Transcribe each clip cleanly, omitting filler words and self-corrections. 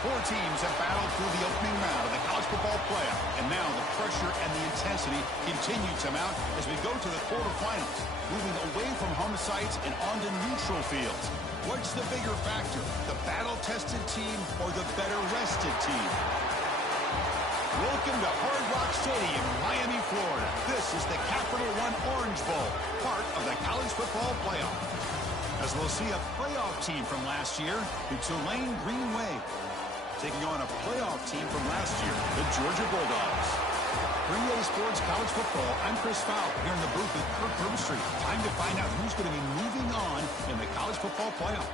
Four teams have battled through the opening round of the college football playoff, and now the pressure and the intensity continue to mount as we go to the quarterfinals, moving away from home sites and onto neutral fields. What's the bigger factor, the battle-tested team or the better-rested team? Welcome to Hard Rock Stadium, Miami, Florida. This is the Capital One Orange Bowl, part of the college football playoff. As we'll see a playoff team from last year, the Tulane Green Wave, taking on a playoff team from last year, the Georgia Bulldogs. For EA Sports College Football, I'm Chris Fowler here in the booth with Kirk Herbstreit. Time to find out who's going to be moving on in the college football playoff.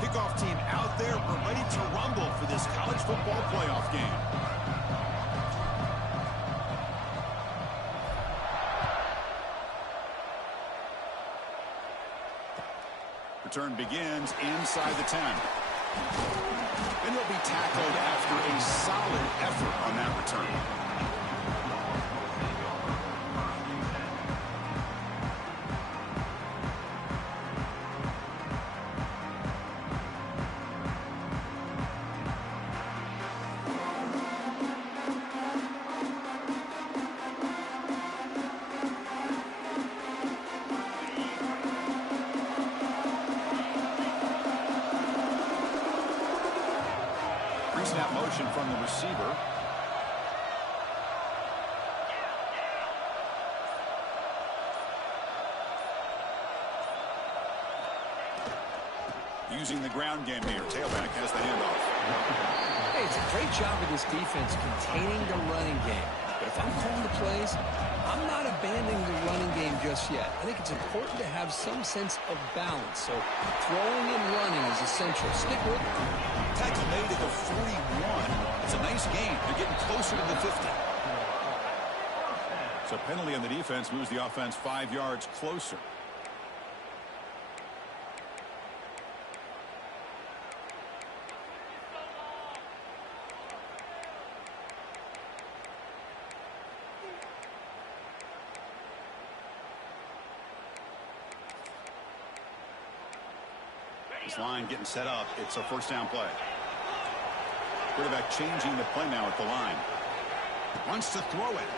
Kickoff team out there. We're ready to rumble for this college football playoff game. Return begins inside the 10. And he'll be tackled after a solid effort on that return. Snap motion from the receiver. Using the ground game here. Tailback has the handoff. Hey, it's a great job of this defense containing the running game. But if I'm calling the plays, I'm not abandoning the running game just yet. I think it's important to have some sense of balance. So throwing and running is essential. Stick with it. Tackle made at the 41. It's a nice gain. They're getting closer to the 50. So penalty on the defense moves the offense 5 yards closer. This line getting set up. It's a first down play. Quarterback changing the play now at the line. Wants to throw it.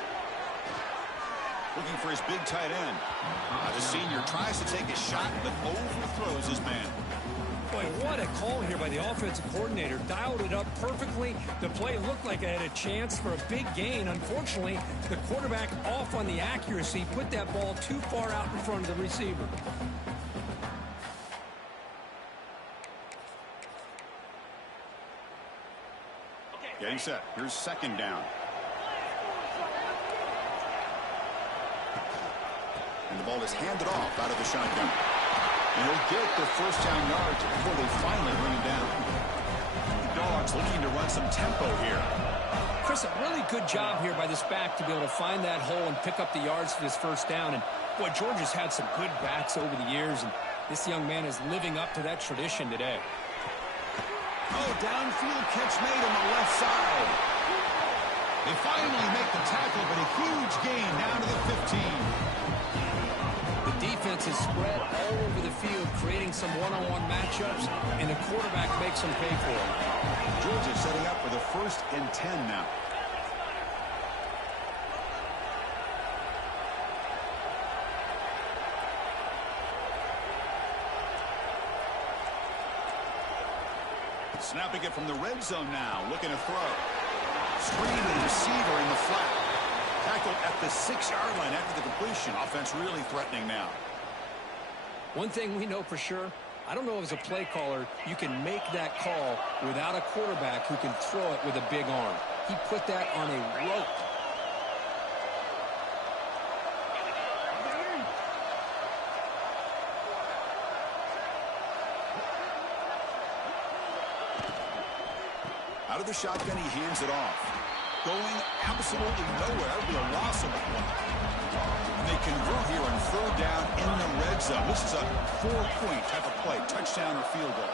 Looking for his big tight end. The senior tries to take a shot, but overthrows his man. Boy, what a call here by the offensive coordinator. Dialed it up perfectly. The play looked like it had a chance for a big gain. Unfortunately, the quarterback off on the accuracy, put that ball too far out in front of the receiver. Getting set. Here's second down. And the ball is handed off out of the shotgun. And he'll get the first down yards before they finally bring him down. The Dogs looking to run some tempo here. Chris, a really good job here by this back to be able to find that hole and pick up the yards for this first down. And, boy, Georgia's had some good backs over the years, and this young man is living up to that tradition today. Oh, downfield catch made on the left side. They finally make the tackle, but a huge gain down to the 15. The defense is spread all over the field, creating some one-on-one matchups, and the quarterback makes them pay for it. Georgia setting up for the 1st and 10 now. Snapping it from the red zone now, looking to throw. Screen to the receiver in the flat. Tackle at the 6-yard line after the completion. Offense really threatening now. One thing we know for sure, I don't know as a play caller, you can make that call without a quarterback who can throw it with a big arm. He put that on a rope. Out of the shotgun, he hands it off. Going absolutely nowhere. That would be a loss of a play. And they convert here on third down in the red zone. This is a 4-point type of play, touchdown or field goal.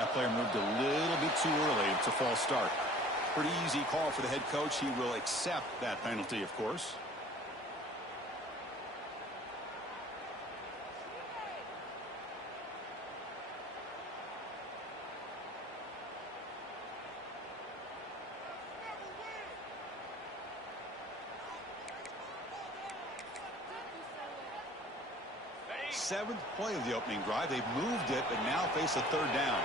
That player moved a little bit too early. It's a false start. Pretty easy call for the head coach. He will accept that penalty, of course. Seventh play of the opening drive. They've moved it, but now face a third down.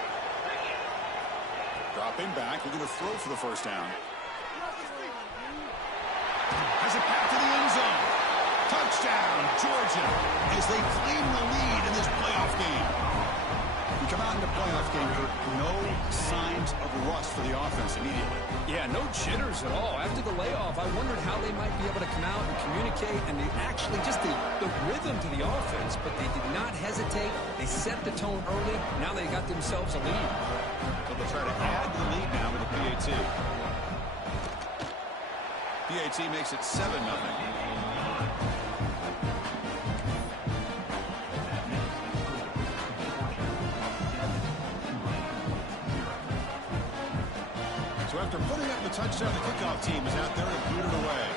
Dropping back. We're going to throw for the first down. Has it back to the end zone. Touchdown, Georgia, as they claim the lead in this playoff game. We come out in the playoff game here, no signs of rust for the offense immediately. Yeah, no jitters at all. After the layoff, I wondered how they might be able to come out and communicate and actually just the rhythm to the offense, but they did not hesitate. They set the tone early. Now they got themselves a lead. So they'll try to add to the lead now with the PAT. PAT makes it 7-0. So after putting up the touchdown, the kickoff team is out there and boot it away.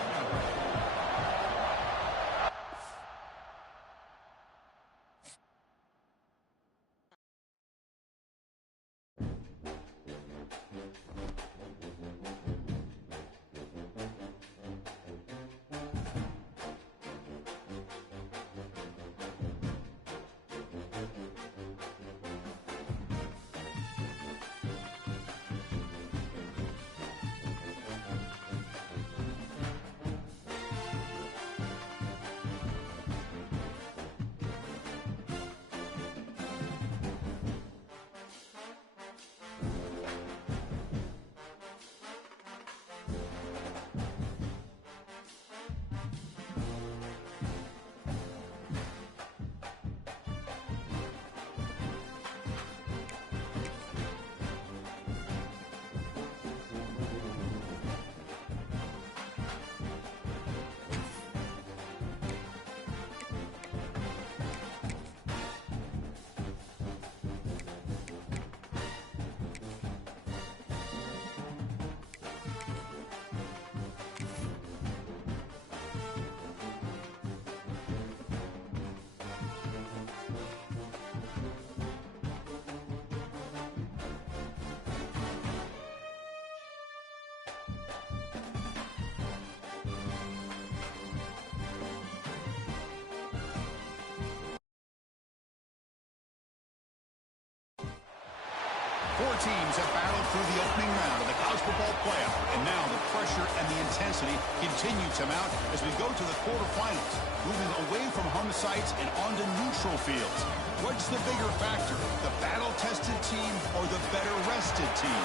Four teams have battled through the opening round of the college football playoff, and now the pressure and the intensity continue to mount as we go to the quarterfinals, moving away from home sites and onto neutral fields. What's the bigger factor, the battle-tested team or the better-rested team?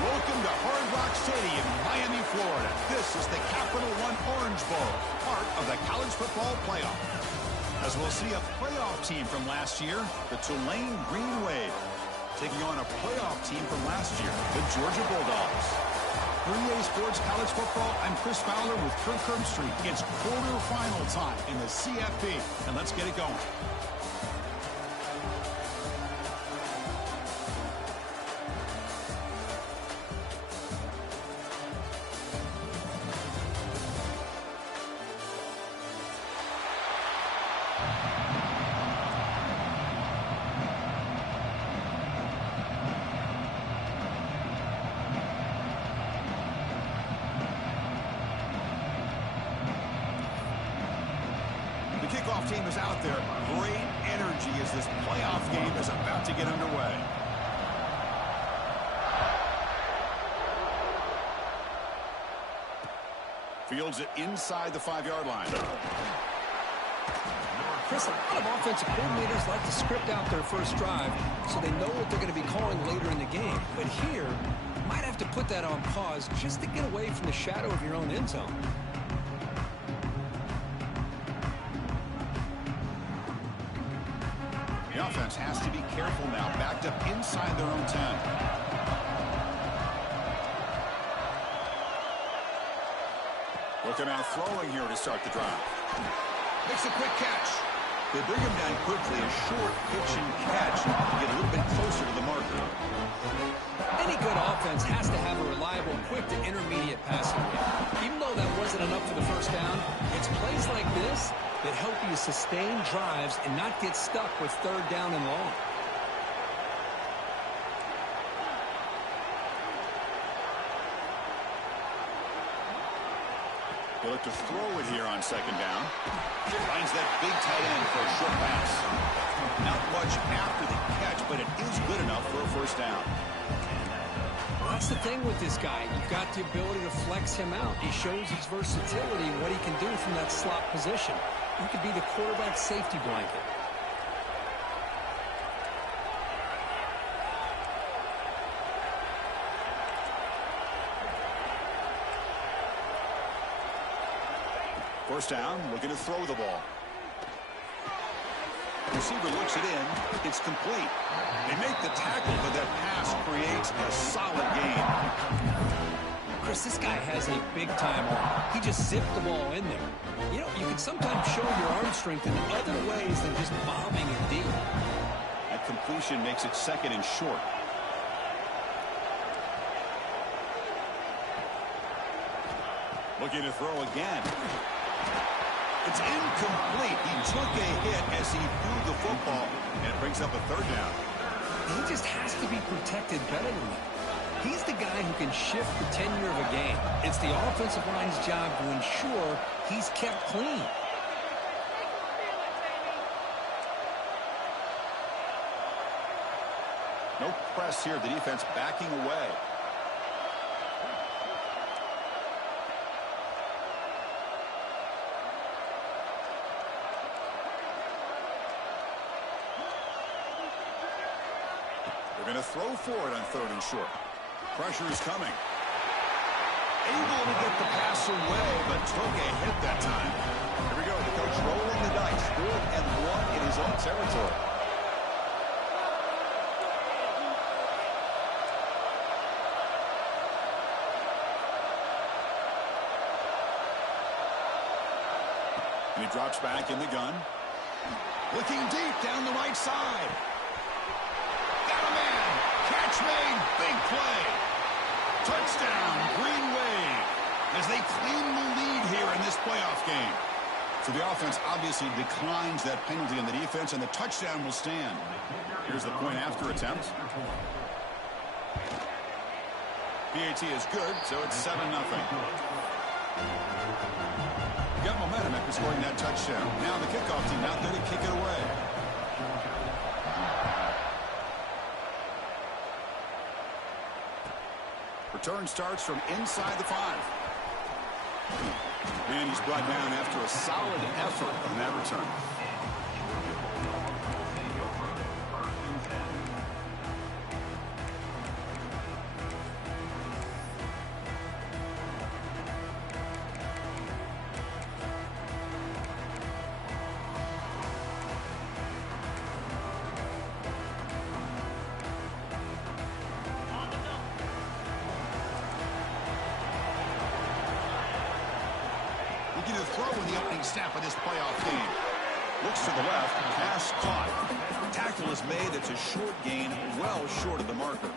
Welcome to Hard Rock Stadium, Miami, Florida. This is the Capital One Orange Bowl, part of the college football playoff. As we'll see a playoff team from last year, the Tulane Green Wave, taking on a playoff team from last year, the Georgia Bulldogs. For EA Sports College Football, I'm Chris Fowler with Kirk Herbstreit. It's quarterfinal time in the CFP, and let's get it going. The kickoff team is out there. Great energy as this playoff game is about to get underway. Fields it inside the 5-yard line. Chris, a lot of offensive coordinators like to script out their first drive so they know what they're going to be calling later in the game. But here, you might have to put that on pause just to get away from the shadow of your own end zone. The offense has to be careful now, backed up inside their own 10. Looking out throwing here to start the drive. Makes a quick catch. They bring him down quickly, a short pitch and catch to get a little bit closer to the marker. Any good offense has to have a reliable, quick to intermediate passing game. Even though that wasn't enough for the first down, it's plays like this that help you sustain drives and not get stuck with third down and long. They look to throw it here on second down. Finds that big tight end for a short pass. Not much after the catch, but it is good enough for a first down. Well, that's the thing with this guy. You've got the ability to flex him out. He shows his versatility and what he can do from that slot position. He could be the quarterback safety blanket. First down, looking to throw the ball. Receiver looks it in. It's complete. They make the tackle, but that pass creates a solid gain. Chris, this guy has a big-time arm. He just zipped the ball in there. You know, you can sometimes show your arm strength in other ways than just bombing it deep. That completion makes it second and short. Looking to throw again. It's incomplete. He took a hit as he threw the football, and it brings up a third down. He just has to be protected better than that. He's the guy who can shift the tenure of a game. It's the offensive line's job to ensure he's kept clean. No press here. The defense backing away. They're going to throw for it on third and short. Pressure is coming. Able to get the pass away, but took a hit that time. Here we go. The coach rolling the dice. 4th and 1 in his own territory. And he drops back in the gun. Looking deep down the right side. Got a man. Catch made. Big play. Touchdown. Green Wave. As they claim the lead here in this playoff game. So the offense obviously declines that penalty on the defense, and the touchdown will stand. Here's the point after attempt. PAT is good, so it's 7-0. Got momentum after scoring that touchdown. Now the kickoff team out there to kick it away. Return starts from inside the 5. And he's brought down after a solid effort on that return. Throw in the opening snap of this playoff game. Looks to the left, pass caught. Tackle is made. That's a short gain, well short of the marker.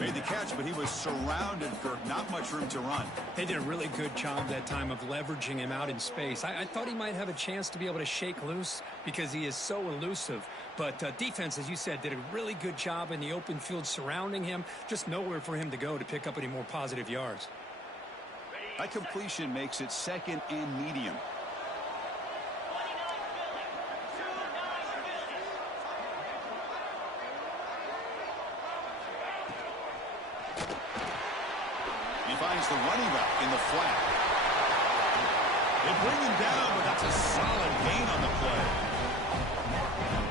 Made the catch, but he was surrounded, Kirk. Not much room to run. They did a really good job that time of leveraging him out in space. I thought he might have a chance to be able to shake loose because he is so elusive. But defense, as you said, did a really good job in the open field surrounding him. Just nowhere for him to go to pick up any more positive yards. That completion makes it second and medium. He finds the running back in the flat. They bring him down, but that's a solid gain on the play.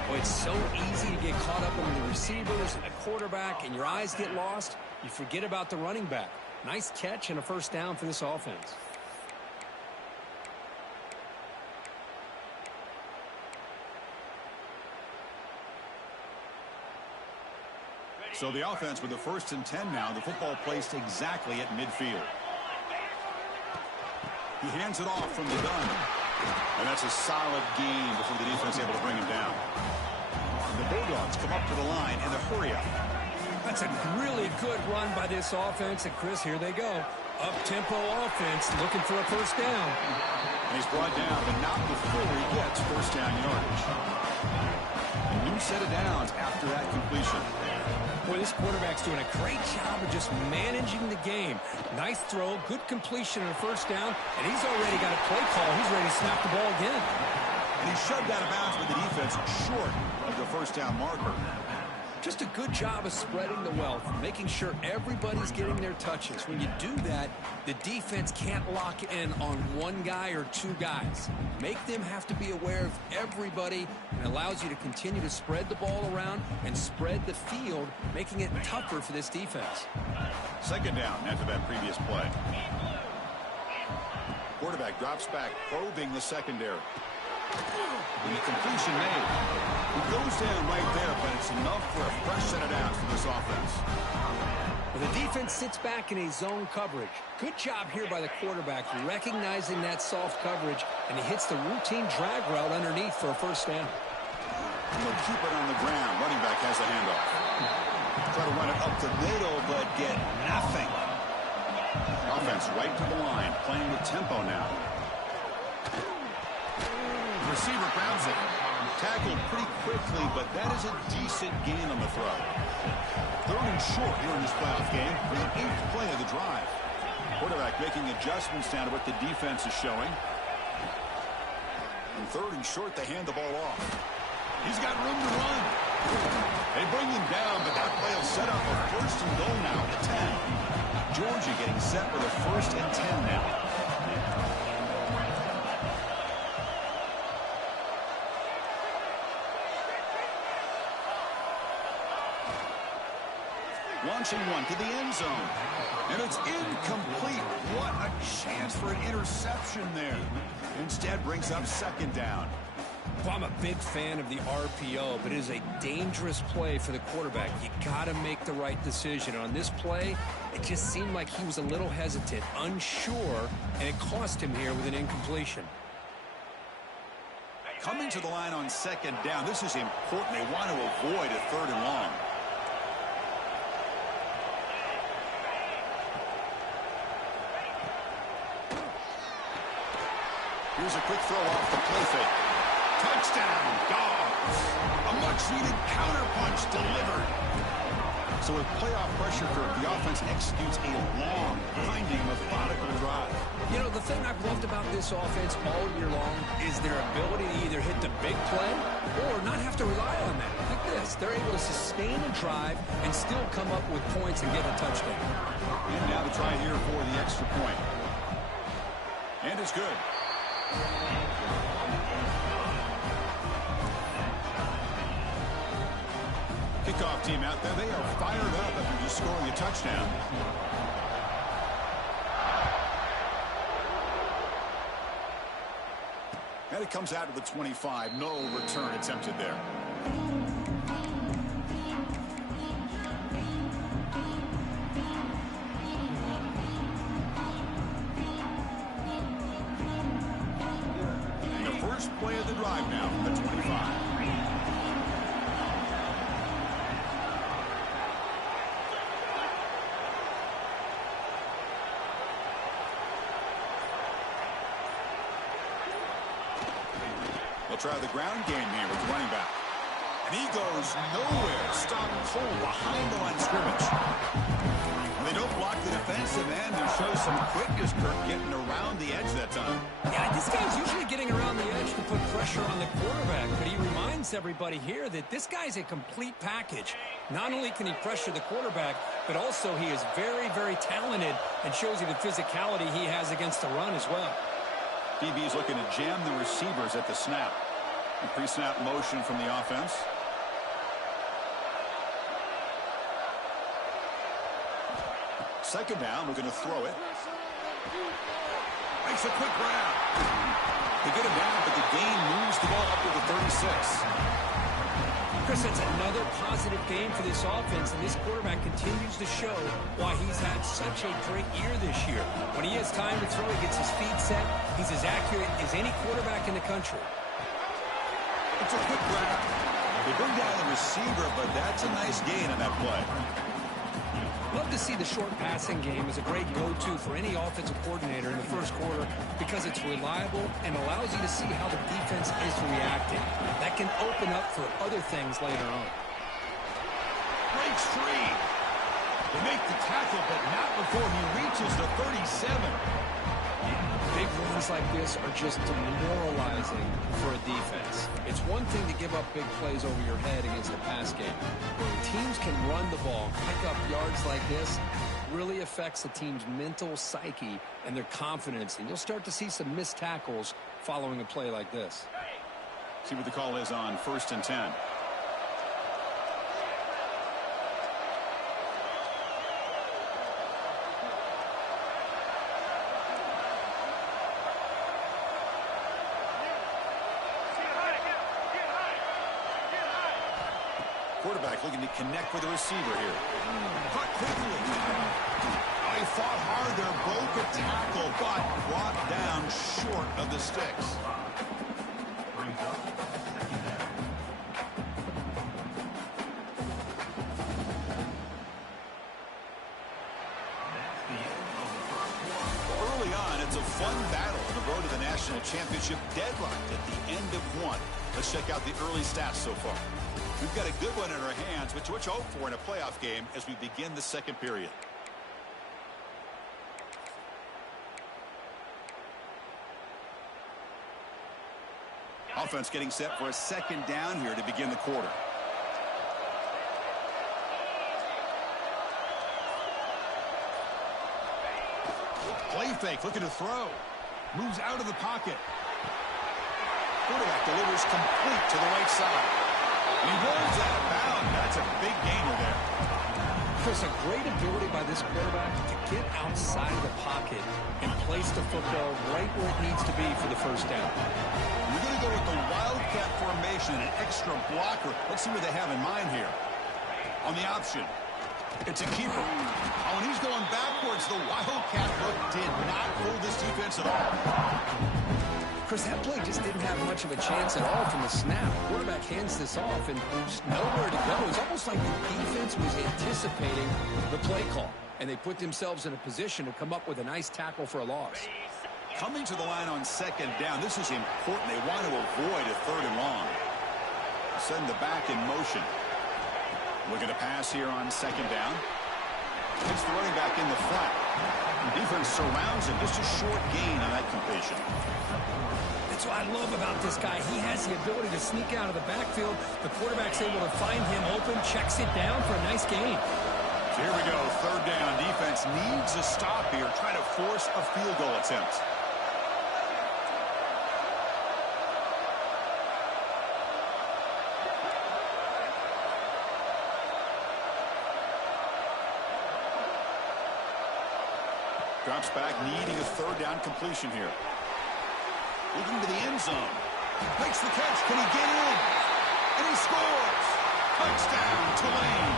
Well, it's so easy to get caught up on the receivers and the quarterback, and your eyes get lost. You forget about the running back. Nice catch and a first down for this offense. So the offense with the 1st and 10 now. The football placed exactly at midfield. He hands it off from the gun. And that's a solid gain before the defense able to bring him down. And the Bulldogs come up to the line in a hurry-up. That's a really good run by this offense. And, Chris, here they go. Up-tempo offense looking for a first down. And he's brought down, but not before he gets first down yardage. A new set of downs after that completion. Boy, this quarterback's doing a great job of just managing the game. Nice throw, good completion on a first down, and he's already got a play call. He's ready to snap the ball again. And he's shoved out of bounds with the defense short of the first down marker. Just a good job of spreading the wealth, making sure everybody's getting their touches. When you do that, the defense can't lock in on one guy or two guys. Make them have to be aware of everybody, and allows you to continue to spread the ball around and spread the field, making it tougher for this defense. Second down after that previous play. Quarterback drops back, probing the secondary. And the completion made. He goes down right there, but it's enough for a fresh set of downs for this offense. Well, the defense sits back in a zone coverage. Good job here by the quarterback, recognizing that soft coverage, and he hits the routine drag route underneath for a first down. And they'll keep it on the ground. Running back has the handoff. Try to run it up the middle, but get nothing. Offense right to the line, playing with tempo now. Receiver grabs it. Tackled pretty quickly, but that is a decent gain on the throw. 3rd and short here in this playoff game for the 8th play of the drive. Quarterback making adjustments down to what the defense is showing. And 3rd and short, they hand the ball off. He's got room to run. They bring him down, but that play will set up a 1st and goal now at the 10. Georgia getting set with a 1st and 10 now. Launching one to the end zone. And it's incomplete. What a chance for an interception there. Instead brings up 2nd down. Well, I'm a big fan of the RPO, but it is a dangerous play for the quarterback. You got to make the right decision. On this play, it just seemed like he was a little hesitant, unsure, and it cost him here with an incompletion. Coming to the line on 2nd down, this is important. They want to avoid a 3rd and long. Here's a quick throw off the play fake. Touchdown, Dogs. A much-needed counterpunch delivered. So with playoff pressure curve, the offense executes a long, winding, methodical drive. You know, the thing I've loved about this offense all year long is their ability to either hit the big play or not have to rely on that. Like this, they're able to sustain a drive and still come up with points and get a touchdown. And now the try here for the extra point. And it's good. Kickoff team out there. They are fired up after just scoring a touchdown. And it comes out to the 25. No return attempted there. And the first play of the drive now from the 25. They'll try the ground game here with the running back. And he goes nowhere. Stopped cold behind the line of scrimmage. And they don't block the defensive end and show some quickness, Kirk, getting around the edge that time. Yeah, this guy's usually getting around the edge to put pressure on the quarterback, but he reminds everybody here that this guy's a complete package. Not only can he pressure the quarterback, but also he is very, very talented and shows you the physicality he has against the run as well. DB's looking to jam the receivers at the snap. A pre-snap motion from the offense. Second down, we're going to throw it. Makes a quick grab. They get him down, but the gain moves the ball up to the 36. Chris, it's another positive game for this offense, and this quarterback continues to show why he's had such a great year this year. When he has time to throw, he gets his feet set. He's as accurate as any quarterback in the country. It's a quick grab. They bring down the receiver, but that's a nice gain on that play. Love to see the short passing game as a great go-to for any offensive coordinator in the first quarter because it's reliable and allows you to see how the defense is reacting. That can open up for other things later on. Breaks free. They make the tackle, but not before he reaches the 37. Big runs like this are just demoralizing for a defense. It's one thing to give up big plays over your head against the pass game. When teams can run the ball, pick up yards like this, really affects the team's mental psyche and their confidence. And you'll start to see some missed tackles following a play like this. See what the call is on 1st and 10. Quarterback looking to connect with the receiver here. Caught quickly. Oh, he fought hard there, broke a tackle, but brought down short of the sticks. Early on, it's a fun battle on the road to the national championship, deadlocked at the end of one. Let's check out the early stats so far. We've got a good one in our hands, which we'll hope for in a playoff game as we begin the second period. Offense getting set for a second down here to begin the quarter. Play fake, looking to throw. Moves out of the pocket. Quarterback delivers complete to the right side. He rolls out of bounds. That's a big gainer there. Chris, a great ability by this quarterback to get outside of the pocket and place the football right where it needs to be for the first down. We're going to go with the Wildcat formation, an extra blocker. Let's see what they have in mind here. On the option, it's a keeper. Oh, and he's going backwards. The Wildcat look did not fool this defense at all. Chris, that play just didn't have much of a chance at all from the snap. Quarterback hands this off, and there's nowhere to go. It's almost like the defense was anticipating the play call, and they put themselves in a position to come up with a nice tackle for a loss. Coming to the line on second down, this is important. They want to avoid a 3rd and long. Send the back in motion. Looking to pass here on second down. It's the running back in the flat. The defense surrounds him. Just a short gain on that completion. That's what I love about this guy. He has the ability to sneak out of the backfield. The quarterback's able to find him open, checks it down for a nice gain. So here we go, 3rd down. Defense needs a stop here. Try to force a field goal attempt. Drops back, needing a 3rd down completion here. Looking to the end zone. Makes the catch. Can he get in? And he scores. Touchdown, Tulane.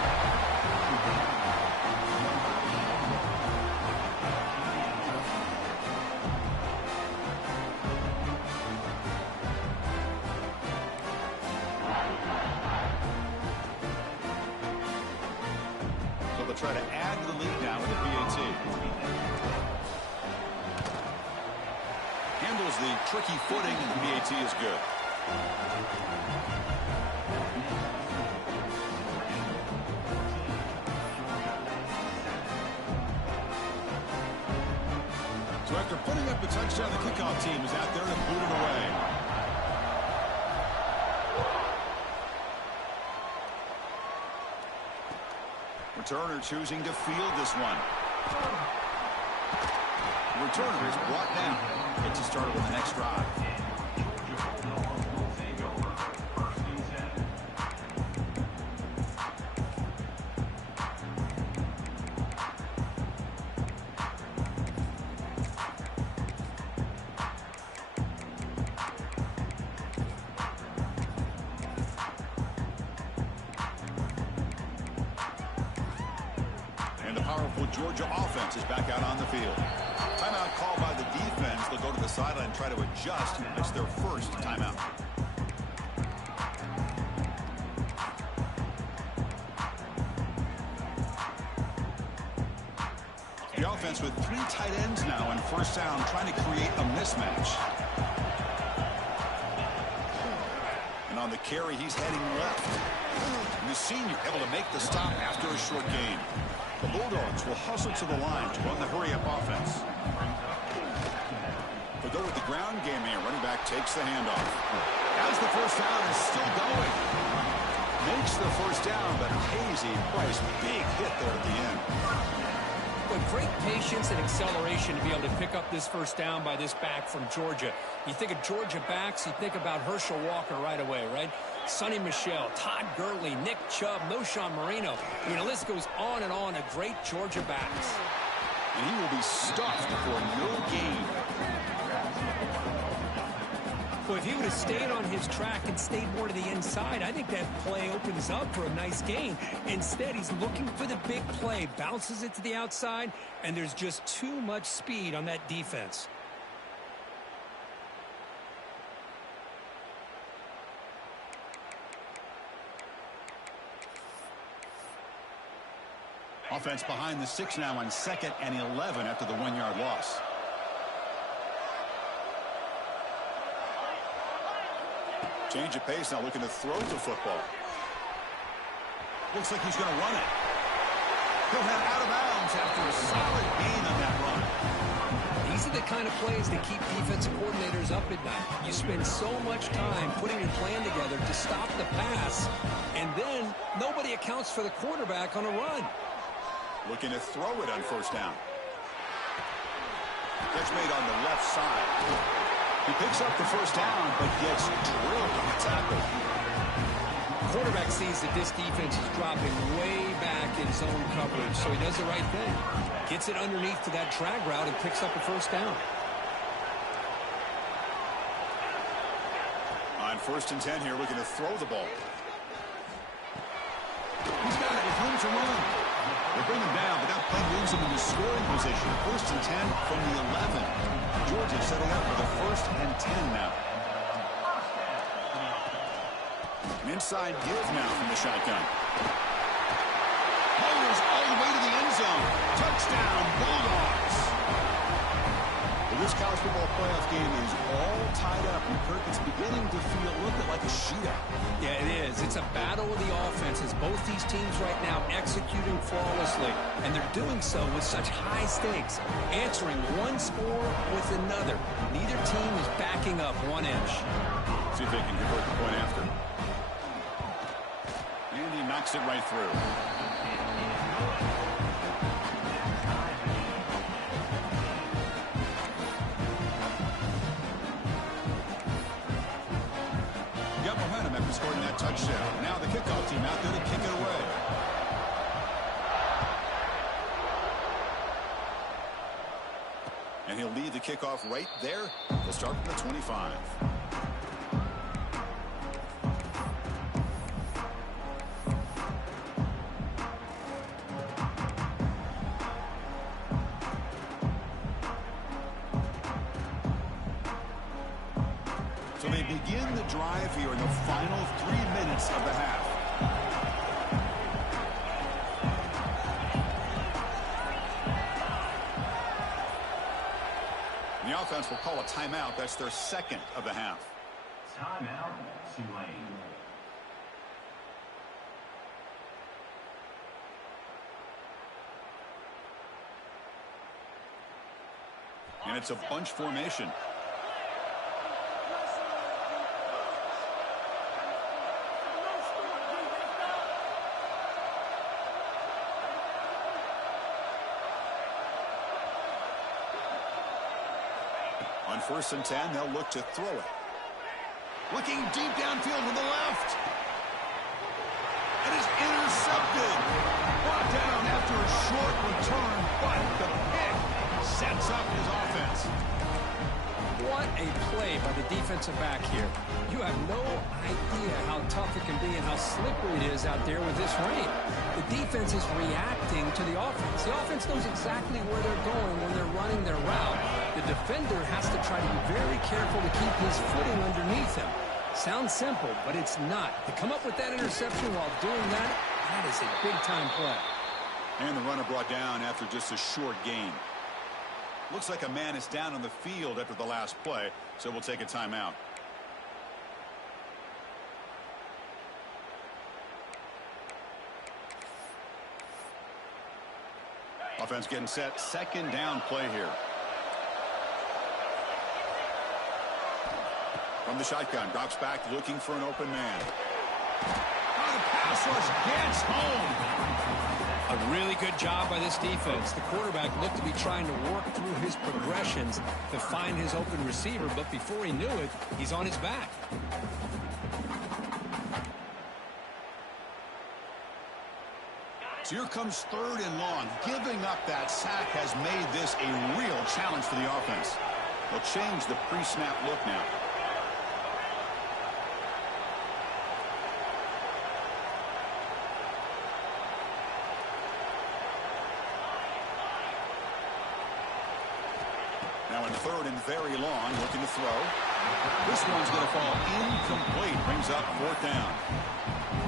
So they'll try to add to the lead now with the PAT. Handles the tricky footing, and the PAT is good. So after putting up the touchdown, the kickoff team is out there to boot it away. Returner choosing to field this one. The returner is brought down. Gets you started with the next drive. powerful Georgia offense is back out on the field. Timeout called by the defense. They'll go to the sideline and try to adjust. It's their first timeout. The offense with 3 tight ends now in first down, trying to create a mismatch. And on the carry, he's heading left. And the senior able to make the stop after a short gain. The Bulldogs will hustle to the line to run the hurry-up offense. They go with the ground game here. Running back takes the handoff. As the first down is still going. Makes the first down, but Hazy Price, big hit there at the end. With great patience and acceleration to be able to pick up this first down by this back from Georgia. You think of Georgia backs, you think about Herschel Walker right away, right? Sonny Michel, Todd Gurley, Nick Chubb, Noshawn Marino. I mean, the list goes on and on of great Georgia backs. And he will be stuffed for no gain. Well, if he would have stayed on his track and stayed more to the inside, I think that play opens up for a nice gain. Instead, he's looking for the big play, bounces it to the outside, and there's just too much speed on that defense. Offense behind the 6 now on 2nd and 11 after the 1-yard loss. Change of pace now, looking to throw the football. Looks like he's going to run it. He'll head out of bounds after a solid gain on that run. These are the kind of plays that keep defensive coordinators up at night. You spend so much time putting your plan together to stop the pass, and then nobody accounts for the quarterback on a run. Looking to throw it on first down. Catch made on the left side. He picks up the first down, but gets drilled on the tackle. Quarterback sees that this defense is dropping way back in zone coverage, so he does the right thing. Gets it underneath to that drag route and picks up a first down. On 1st and 10 here, looking to throw the ball. He's got it with room to run. They bring him down, but that play moves him into scoring position. 1st and 10 from the 11. Georgia setting up for the 1st and 10 now. An inside give now from the shotgun. Motors all the way to the end zone. Touchdown, Bulldogs. Well, this college football playoff game is all tied up, and Kirk, it's beginning to feel a little bit like a shootout. Yeah, it is. It's a battle of the offenses. Both these teams right now executing flawlessly, and they're doing so with such high stakes, answering one score with another. Neither team is backing up 1 inch. See if they can convert the point after. And he knocks it right through. Got momentum after scoring that touchdown. Now the kickoff team out there to kick it away. And he'll lead the kickoff right there. They'll start from the 25. So they begin the drive here in the final 3 minutes of the half. And the offense will call a timeout. That's their 2nd of the half. Timeout, Tulane. And it's a bunch formation. On 1st and 10, they'll look to throw it. Looking deep downfield to the left. And it's intercepted. Brought down after a short return, but the pick sets up his offense. What a play by the defensive back here. You have no idea how tough it can be and how slippery it is out there with this rain. The defense is reacting to the offense. The offense knows exactly where they're going when they're running their route. The defender has to try to be very careful to keep his footing underneath him. Sounds simple, but it's not. To come up with that interception while doing that, that is a big-time play. And the runner brought down after just a short gain. Looks like a man is down on the field after the last play, so we'll take a timeout. Offense getting set. Second down play here. From the shotgun, drops back looking for an open man. Oh, the pass rush gets home. A really good job by this defense. The quarterback looked to be trying to work through his progressions to find his open receiver, but before he knew it, he's on his back. So here comes 3rd and long. Giving up that sack has made this a real challenge for the offense. They'll change the pre-snap look now. Now in 3rd and very long, looking to throw. This one's going to fall incomplete. Brings up 4th down.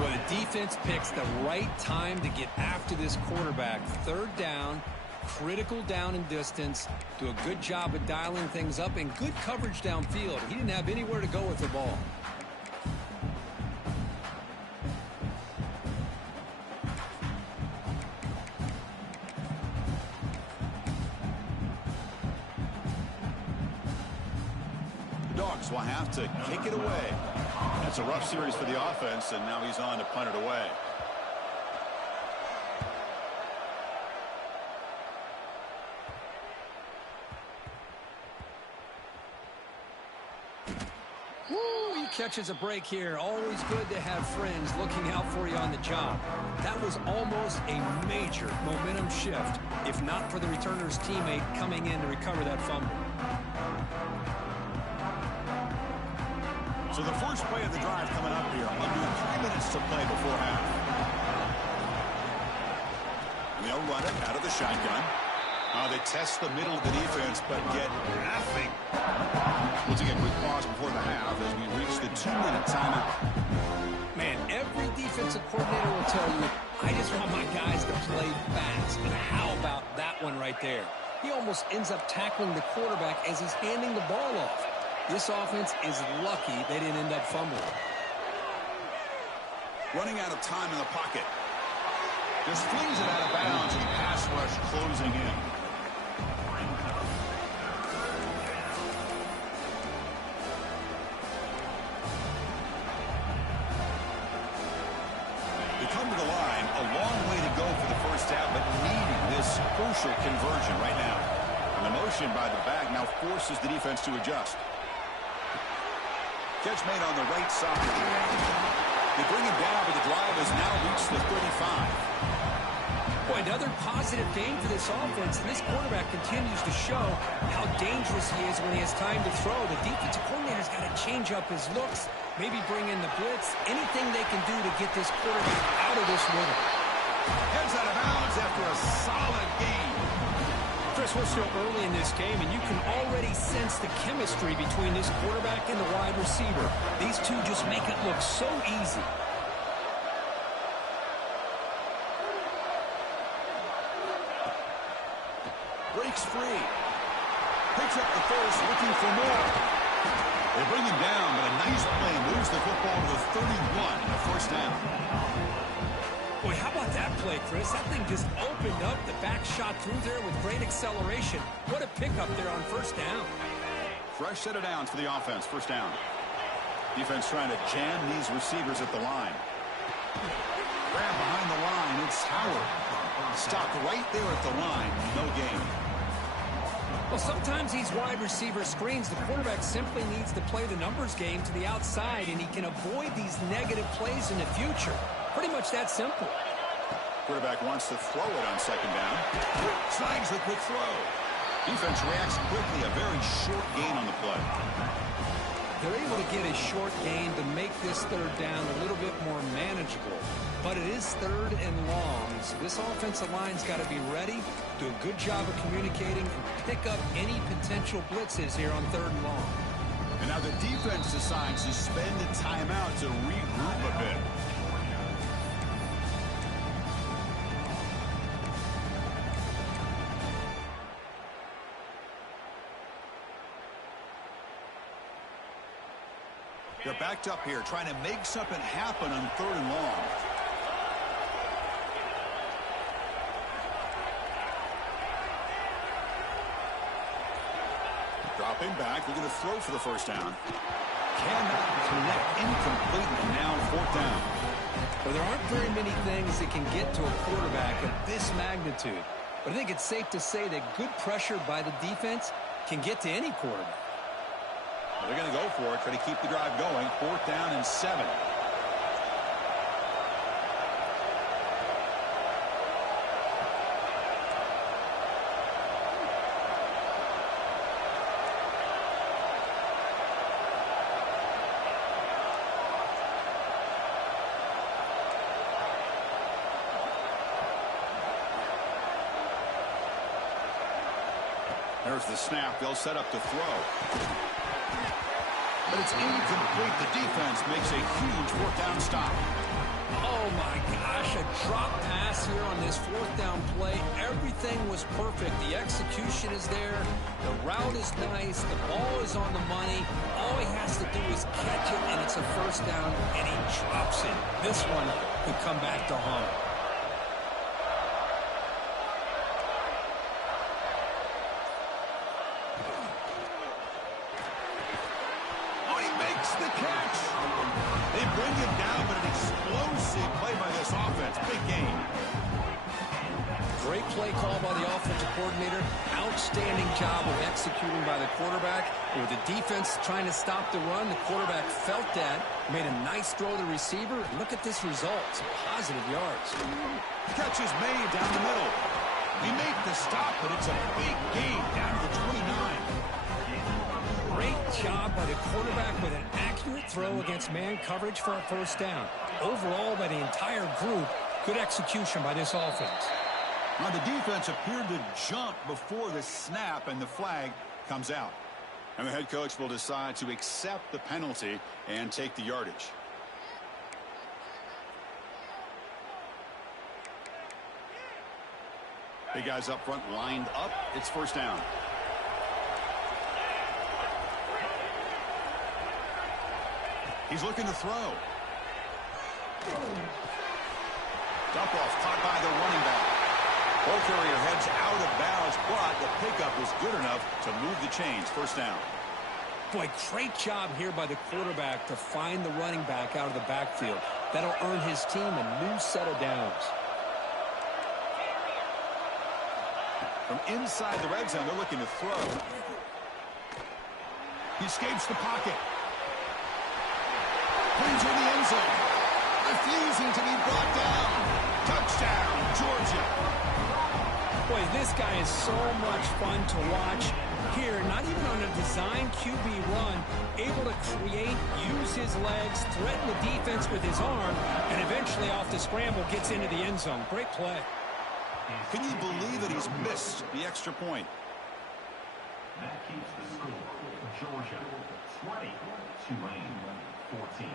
Well, the defense picks the right time to get after this quarterback. 3rd down, critical down and distance. Do a good job of dialing things up and good coverage downfield. He didn't have anywhere to go with the ball. Dogs will have to kick it away. That's a rough series for the offense, and now he's on to punt it away. Woo, he catches a break here. Always good to have friends looking out for you on the job. That was almost a major momentum shift, if not for the returner's teammate coming in to recover that fumble. So the first play of the drive coming up here. Under 3 minutes to play before half. They'll run it out of the shotgun. They test the middle of the defense, but get nothing. We'll take a quick pause before the half as we reach the 2-minute timeout. Man, every defensive coordinator will tell you, I just want my guys to play fast. And how about that one right there? He almost ends up tackling the quarterback as he's handing the ball off. This offense is lucky they didn't end up fumbling. Running out of time in the pocket. Just flings it out of bounds, and the pass rush closing in. They come to the line, a long way to go for the first half, but needing this crucial conversion right now. And the motion by the back now forces the defense to adjust. Catch made on the right side. They bring him down, but the drive has now reached the 35. Boy, another positive game for this offense, and this quarterback continues to show how dangerous he is when he has time to throw. The defensive coordinator's got to change up his looks, maybe bring in the blitz, anything they can do to get this quarterback out of this rhythm. Heads out of bounds after a solid game. Chris, we're still early in this game, and you can already sense the chemistry between this quarterback and the wide receiver. These two just make it look so easy. Breaks free. Picks up the first, looking for more. They bring him down, but a nice play moves the football to the 31 and a first down. Boy, how about that play, Chris? That thing just opened up. The back shot through there with great acceleration. What a pickup there on first down. Fresh set of downs for the offense. First down. Defense trying to jam these receivers at the line. Grab behind the line. It's Howard. Stopped right there at the line. No gain. Well, sometimes these wide receiver screens, the quarterback simply needs to play the numbers game to the outside, and he can avoid these negative plays in the future. Pretty much that simple. Quarterback wants to throw it on second down. Snags the quick throw. Defense reacts quickly. A very short gain on the play. They're able to get a short gain to make this third down a little bit more manageable. But it is third and long, so this offensive line's got to be ready, do a good job of communicating, and pick up any potential blitzes here on third and long. And now the defense decides to spend a timeout to regroup a bit. They're backed up here, trying to make something happen on third and long. Dropping back, they're going to throw for the first down. Cannot connect, incomplete, and now fourth down. Well, there aren't very many things that can get to a quarterback of this magnitude. But I think it's safe to say that good pressure by the defense can get to any quarterback. Well, they're going to go for it, try to keep the drive going. Fourth down and 7. There's the snap. They'll set up to throw. But it's incomplete. The defense makes a huge fourth down stop. Oh, my gosh. A drop pass here on this fourth down play. Everything was perfect. The execution is there. The route is nice. The ball is on the money. All he has to do is catch it, and it's a first down, and he drops it. This one could come back to haunt him. The catch. They bring him down, but an explosive play by this offense. Big game. Great play call by the offensive coordinator. Outstanding job of executing by the quarterback. With the defense trying to stop the run, the quarterback felt that, made a nice throw to the receiver. Look at this result. Some positive yards. Catch is made down the middle. He made the stop, but it's a big gain down to the 29. Great job by the quarterback with an accurate throw against man coverage for a first down. Overall, by the entire group, good execution by this offense. Now the defense appeared to jump before the snap, and the flag comes out. And the head coach will decide to accept the penalty and take the yardage. Big guys up front lined up. It's first down. He's looking to throw. Dump off caught by the running back. Ball carrier heads out of bounds, but the pickup was good enough to move the chains. First down. Boy, great job here by the quarterback to find the running back out of the backfield. That'll earn his team a new set of downs. From inside the red zone, they're looking to throw. He escapes the pocket. Brings in the end zone. Refusing to be brought down. Touchdown, Georgia. Boy, this guy is so much fun to watch. Here, not even on a design QB run, able to create, use his legs, threaten the defense with his arm, and eventually off the scramble gets into the end zone. Great play. Can you believe that he's missed the extra point? That keeps the score. Georgia 20, Tulane 14.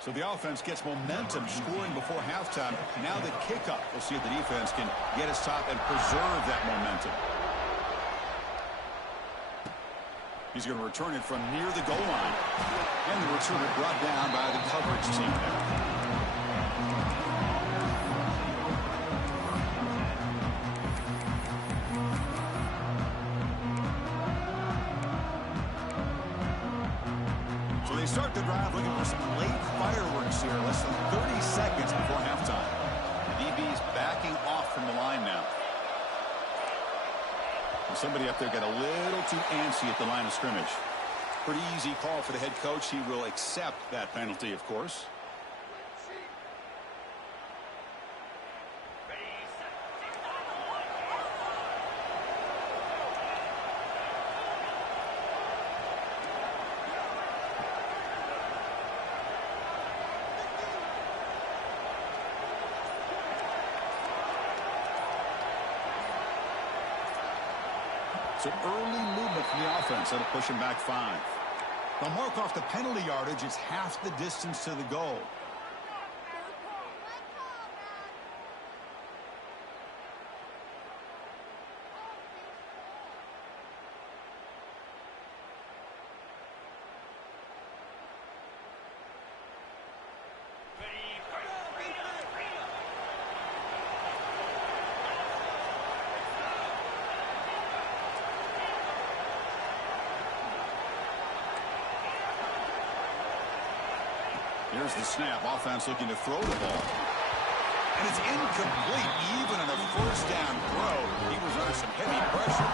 So the offense gets momentum, scoring before halftime. Now the kickoff. We'll see if the defense can get his top and preserve that momentum. He's going to return it from near the goal line. And the returner brought down by the coverage team there. They start the drive looking for some late fireworks here. Less than 30 seconds before halftime. The DB's backing off from the line now. And somebody up there got a little too antsy at the line of scrimmage. Pretty easy call for the head coach. He will accept that penalty, of course. So early movement from the offense. That'll push him back 5. They'll mark off the penalty yardage. It's half the distance to the goal. Here's the snap. Offense looking to throw the ball. And it's incomplete, even on a first down throw. He was under some heavy pressure.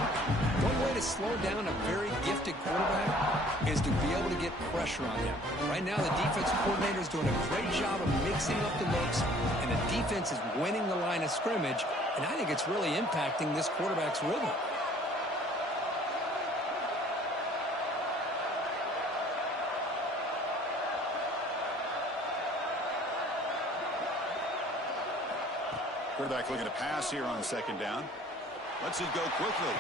One way to slow down a very gifted quarterback is to be able to get pressure on him. Right now, the defense coordinator is doing a great job of mixing up the looks, and the defense is winning the line of scrimmage, and I think it's really impacting this quarterback's rhythm. Quarterback looking to pass here on 2nd down. Lets it go quickly.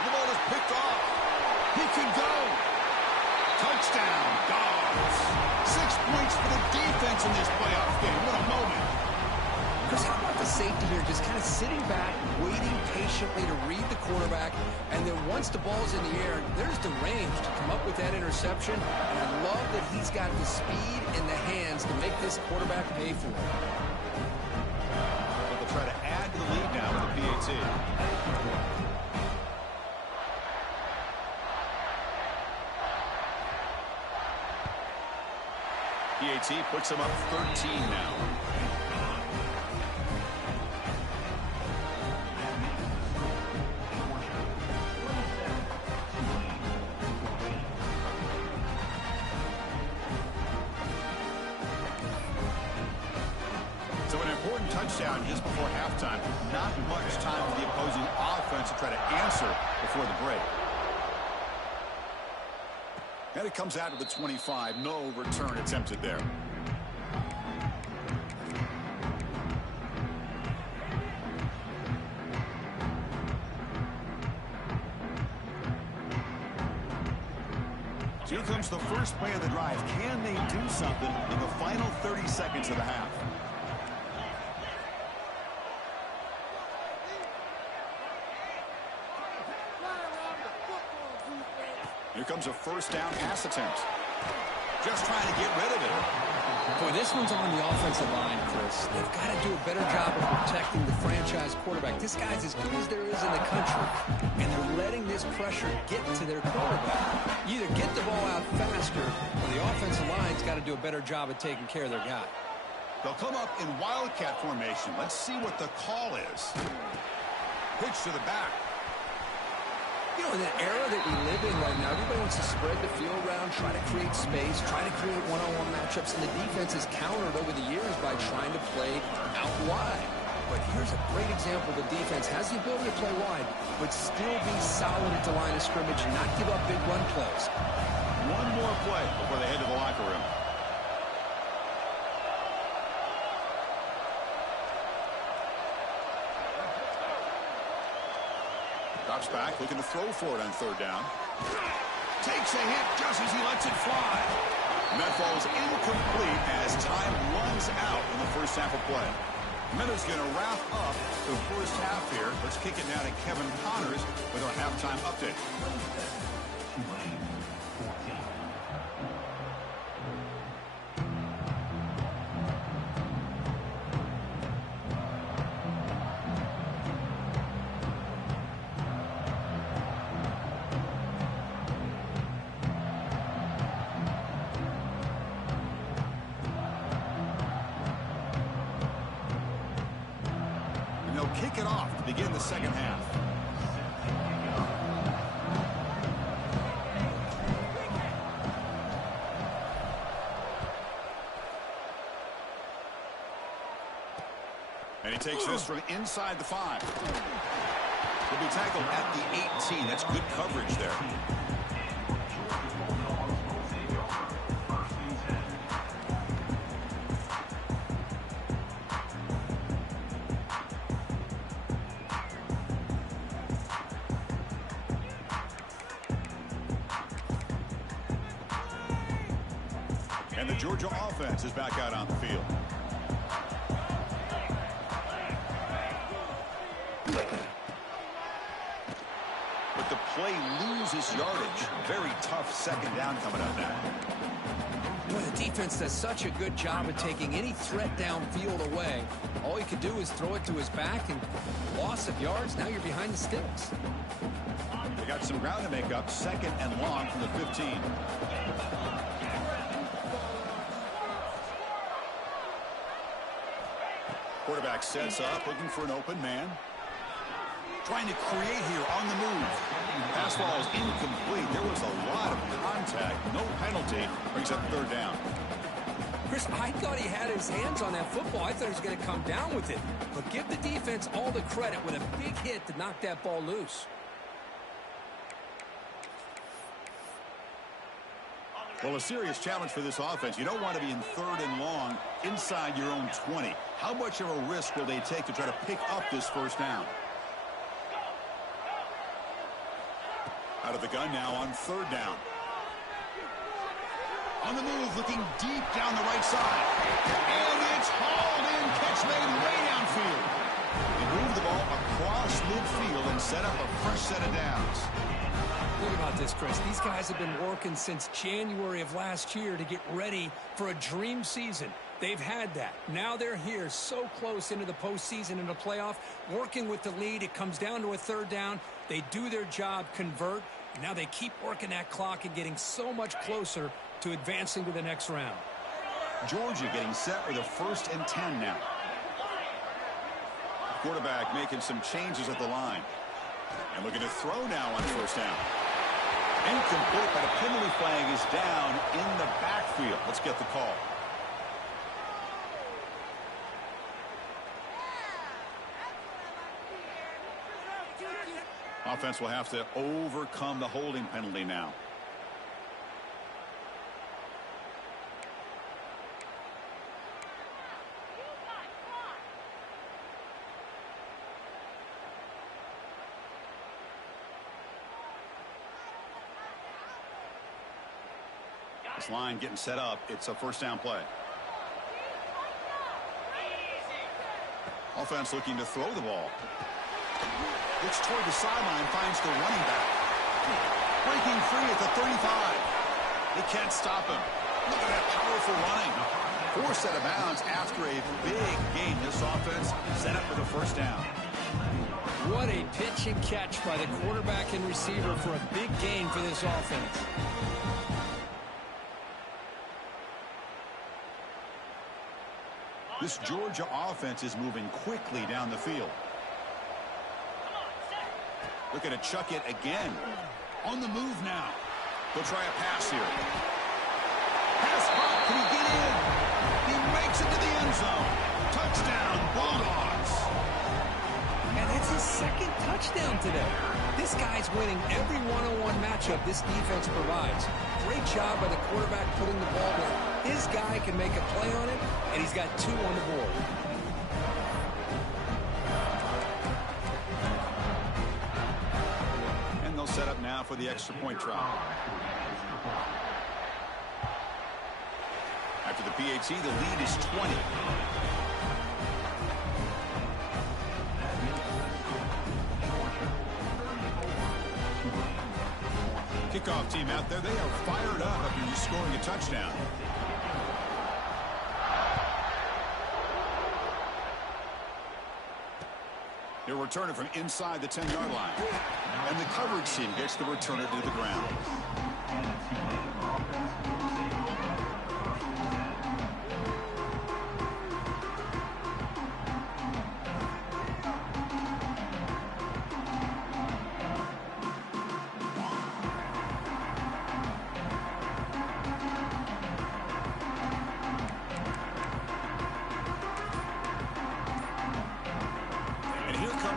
The ball is picked off. He can go. Touchdown, Dogs. 6 points for the defense in this playoff game. What a moment. Chris, how about the safety here? Just kind of sitting back, waiting patiently to read the quarterback, and then once the ball's in the air, there's the range to come up with that interception. And I love that he's got the speed and the hands to make this quarterback pay for it. Try to add to the lead now with the PAT. PAT puts him up 13 now. So an important touchdown just before halftime. Not much time for the opposing offense to try to answer before the break. And it comes out to the 25. No return attempted there. So here comes the first play of the drive. Can they do something in the final 30 seconds of the half? Here comes a first down pass attempt. Just trying to get rid of it. Boy, this one's on the offensive line, Chris. They've got to do a better job of protecting the franchise quarterback. This guy's as good as there is in the country, and they're letting this pressure get to their quarterback. You either get the ball out faster, or the offensive line's got to do a better job of taking care of their guy. They'll come up in wildcat formation. Let's see what the call is. Pitch to the back. You know, in the era that we live in right now, everybody wants to spread the field around, try to create space, try to create one-on-one matchups, and the defense has countered over the years by trying to play out wide. But here's a great example. The defense has the ability to play wide, but still be solid at the line of scrimmage and not give up big run plays. One more play before they head to the locker room. Drops back, looking to throw for it on 3rd down. Takes a hit just as he lets it fly. And that falls incomplete as time runs out in the first half of play. Meadows going to wrap up the first half here. Let's kick it now to Kevin Connors with our halftime update. Kick it off to begin the second half. And he takes this from inside the 5. He'll be tackled at the 18. That's good coverage there. And the Georgia offense is back out on the field. But the play loses yardage. Very tough second down coming up now. Boy, the defense does such a good job of taking any threat downfield away. All he could do is throw it to his back, and loss of yards, now you're behind the sticks. They got some ground to make up. 2nd and long from the 15. Quarterback sets up, looking for an open man. Trying to create here on the move. Pass ball is incomplete. There was a lot of contact. No penalty. Brings up 3rd down. Chris, I thought he had his hands on that football. I thought he was going to come down with it. But give the defense all the credit with a big hit to knock that ball loose. Well, a serious challenge for this offense. You don't want to be in 3rd and long inside your own 20. How much of a risk will they take to try to pick up this 1st down? Out of the gun now on 3rd down. On the move, looking deep down the right side. And it's hauled in. Catch made way downfield. They move the ball across midfield and set up a fresh set of downs. Think about this, Chris. These guys have been working since January of last year to get ready for a dream season. They've had that. Now they're here so close into the postseason and the playoff, working with the lead. It comes down to a 3rd down. They do their job, convert. Now they keep working that clock and getting so much closer to advancing to the next round. Georgia getting set with a 1st and 10 now. Quarterback making some changes at the line. And looking to throw now on 1st down. Incomplete, but a penalty flag is down in the backfield. Let's get the call. Offense will have to overcome the holding penalty now. This line getting set up. It's a 1st down play. Offense looking to throw the ball. Looks toward the sideline, finds the running back. Breaking free at the 35. They can't stop him. Look at that powerful running. 4 set of bounds after a big gain. This offense set up for the 1st down. What a pitch and catch by the quarterback and receiver for a big gain for this offense. This Georgia offense is moving quickly down the field. Looking to chuck it again. On the move now. They'll try a pass here. Pass caught. Can he get in? He makes it to the end zone. Touchdown, Bulldogs. And it's his 2nd touchdown today. This guy's winning every one-on-one matchup this defense provides. Great job by the quarterback putting the ball where his guy can make a play on it, and he's got 2 on the board. And they'll set up now for the extra point try. After the PAT, the lead is 20. Kickoff team out there, they are fired up after just scoring a touchdown. They're returning from inside the 10-yard line. And the coverage team gets the returner to the ground.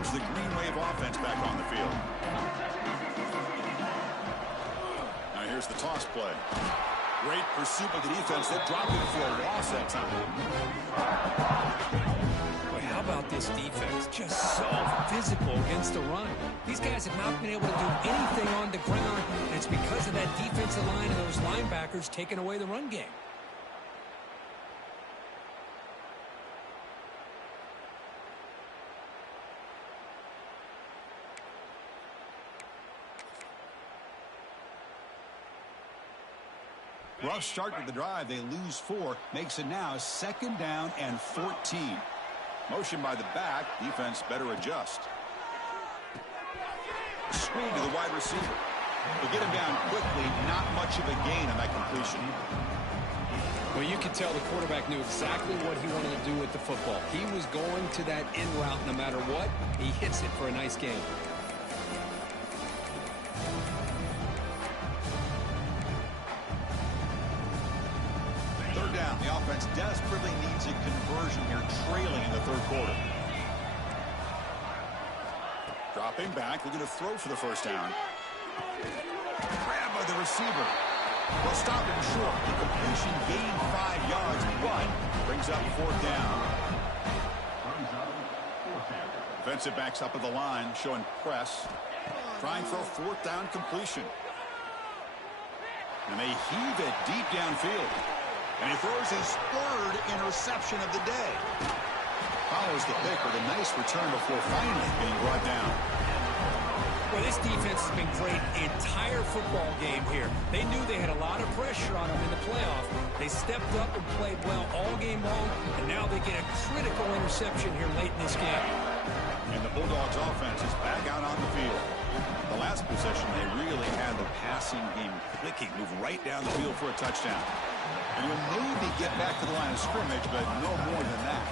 The Green Wave offense back on the field. Now here's the toss play. Great pursuit by the defense. They dropped it for a loss that time. Boy, how about this defense? Just so physical against the run. These guys have not been able to do anything on the ground, and it's because of that defensive line and those linebackers taking away the run game. Rough start to the drive. They lose 4. Makes it now 2nd down and 14. Motion by the back. Defense better adjust. Screen to the wide receiver. They get him down quickly. Not much of a gain on that completion. Well, you can tell the quarterback knew exactly what he wanted to do with the football. He was going to that in route no matter what. He hits it for a nice gain. Third down. The offense desperately needs a conversion here, trailing in the 3rd quarter. Dropping back, looking to throw for the 1st down. Grabbed by the receiver. We'll stop him short. The completion gained 5 yards, but brings up 4th down. Defensive backs up at the line, showing press. Trying for a 4th down completion. And they heave it deep downfield. And he throws his 3rd interception of the day. Follows the pick with a nice return before finally being brought down. Well, this defense has been great the entire football game here. They knew they had a lot of pressure on them in the playoff. They stepped up and played well all game long, and now they get a critical interception here late in this game. And the Bulldogs offense is back out on the field. The last possession, they really had the passing game clicking, move right down the field for a touchdown. And you'll maybe get back to the line of scrimmage, but no more than that.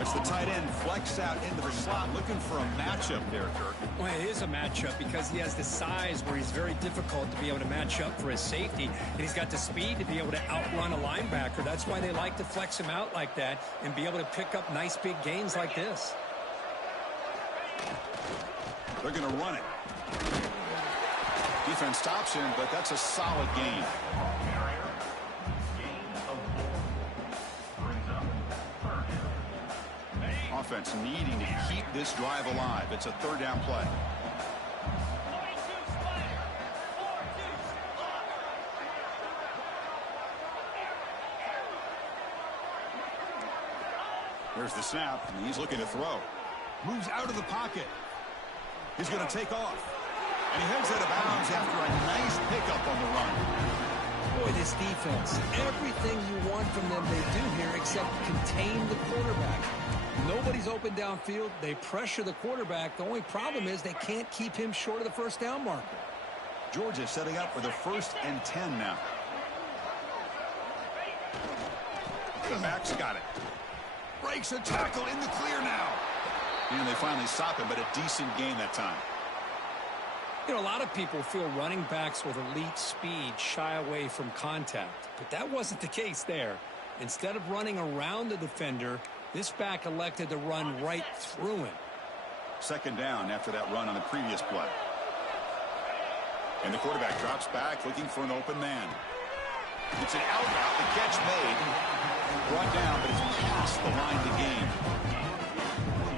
As the tight end flex out into the slot, looking for a matchup there, Kirk. Well, it is a matchup because he has the size where he's very difficult to be able to match up for his safety. And he's got the speed to be able to outrun a linebacker. That's why they like to flex him out like that and be able to pick up nice big gains like this. They're going to run it. Defense stops him, but that's a solid gain. Offense needing to keep this drive alive. It's a 3rd down play. There's the snap, and he's looking to throw. Moves out of the pocket. He's going to take off. And he heads out of bounds after a nice pickup on the run. Boy, this defense, everything you want from them they do here except contain the quarterback. Nobody's open downfield. They pressure the quarterback. The only problem is they can't keep him short of the 1st down marker. Georgia setting up for the 1st and 10 now. The back's got it. Breaks a tackle in the clear now. And they finally stop him, but a decent gain that time. You know, a lot of people feel running backs with elite speed shy away from contact. But that wasn't the case there. Instead of running around the defender, this back elected to run right through him. 2nd down after that run on the previous play. And the quarterback drops back looking for an open man. It's an out route. The catch made. Brought down, but it's past the line to gain.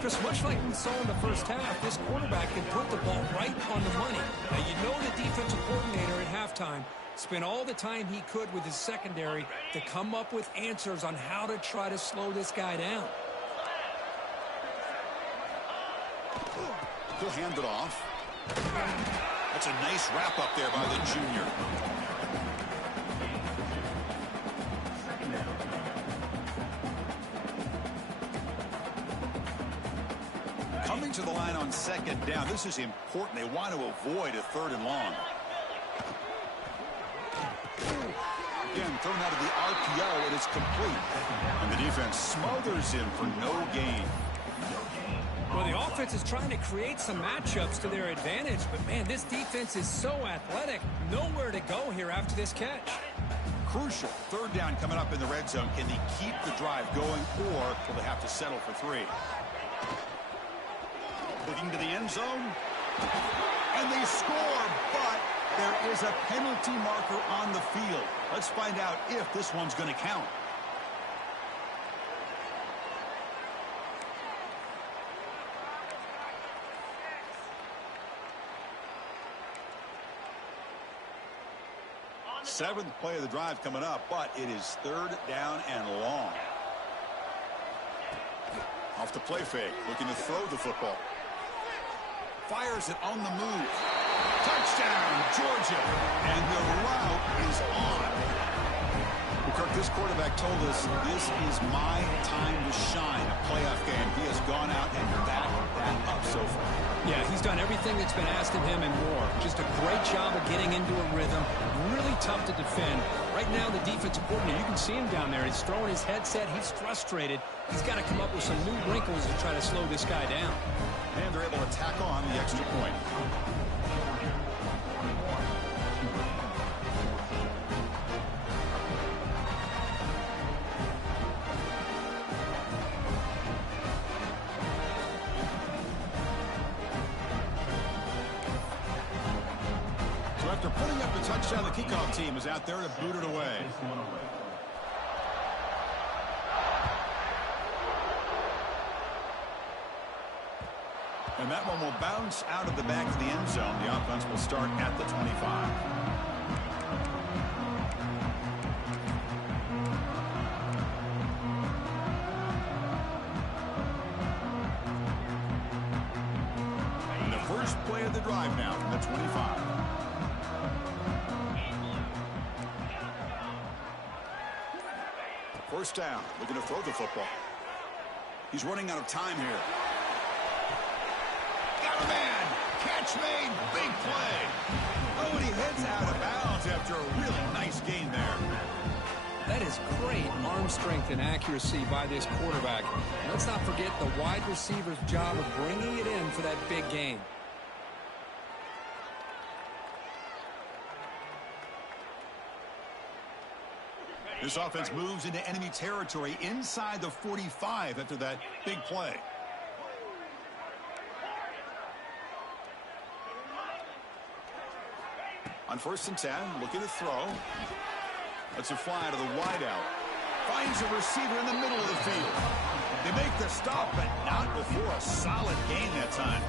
Just much like we saw in the 1st half, this quarterback can put the ball right on the money. Now, you know the defensive coordinator at halftime spent all the time he could with his secondary to come up with answers on how to try to slow this guy down. He'll hand it off. That's a nice wrap up there by the junior. Coming to the line on 2nd down. This is important. They want to avoid a 3rd and long. Again, thrown out of the RPO, and it's complete. And the defense smothers him for no gain. Well, the offense is trying to create some matchups to their advantage, but, man, this defense is so athletic. Nowhere to go here after this catch. Crucial 3rd down coming up in the red zone. Can they keep the drive going, or will they have to settle for 3? Looking to the end zone. And they score, but there is a penalty marker on the field. Let's find out if this one's going to count. Seventh play of the drive coming up, but it is 3rd down and long. Off the play fake, looking to throw the football. Fires it on the move. Touchdown, Georgia. And the route is on. Well, Kirk, this quarterback told us this is my time to shine, a playoff game. He has gone out and backed that up so far. Yeah, he's done everything that's been asked of him and more. Just a great job of getting into a rhythm. Really tough to defend. Right now, the defensive coordinator, you can see him down there. He's throwing his headset. He's frustrated. He's got to come up with some new wrinkles to try to slow this guy down. And they're able to tack on the extra point. So after putting up the touchdown, the kickoff team is out there to boot it away. And that one will bounce out of the back of the end zone. The offense will start at the 25. And the first play of the drive now from the 25. First down, looking to throw the football. He's running out of time here. Got a man. Catch made. Big play. Oh, and he heads out of bounds after a really nice gain there. That is great arm strength and accuracy by this quarterback. And let's not forget the wide receiver's job of bringing it in for that big gain. This offense moves into enemy territory inside the 45 after that big play. On 1st and 10, looking to throw. Lets it fly to the wideout. Finds a receiver in the middle of the field. They make the stop, but not before a solid gain that time.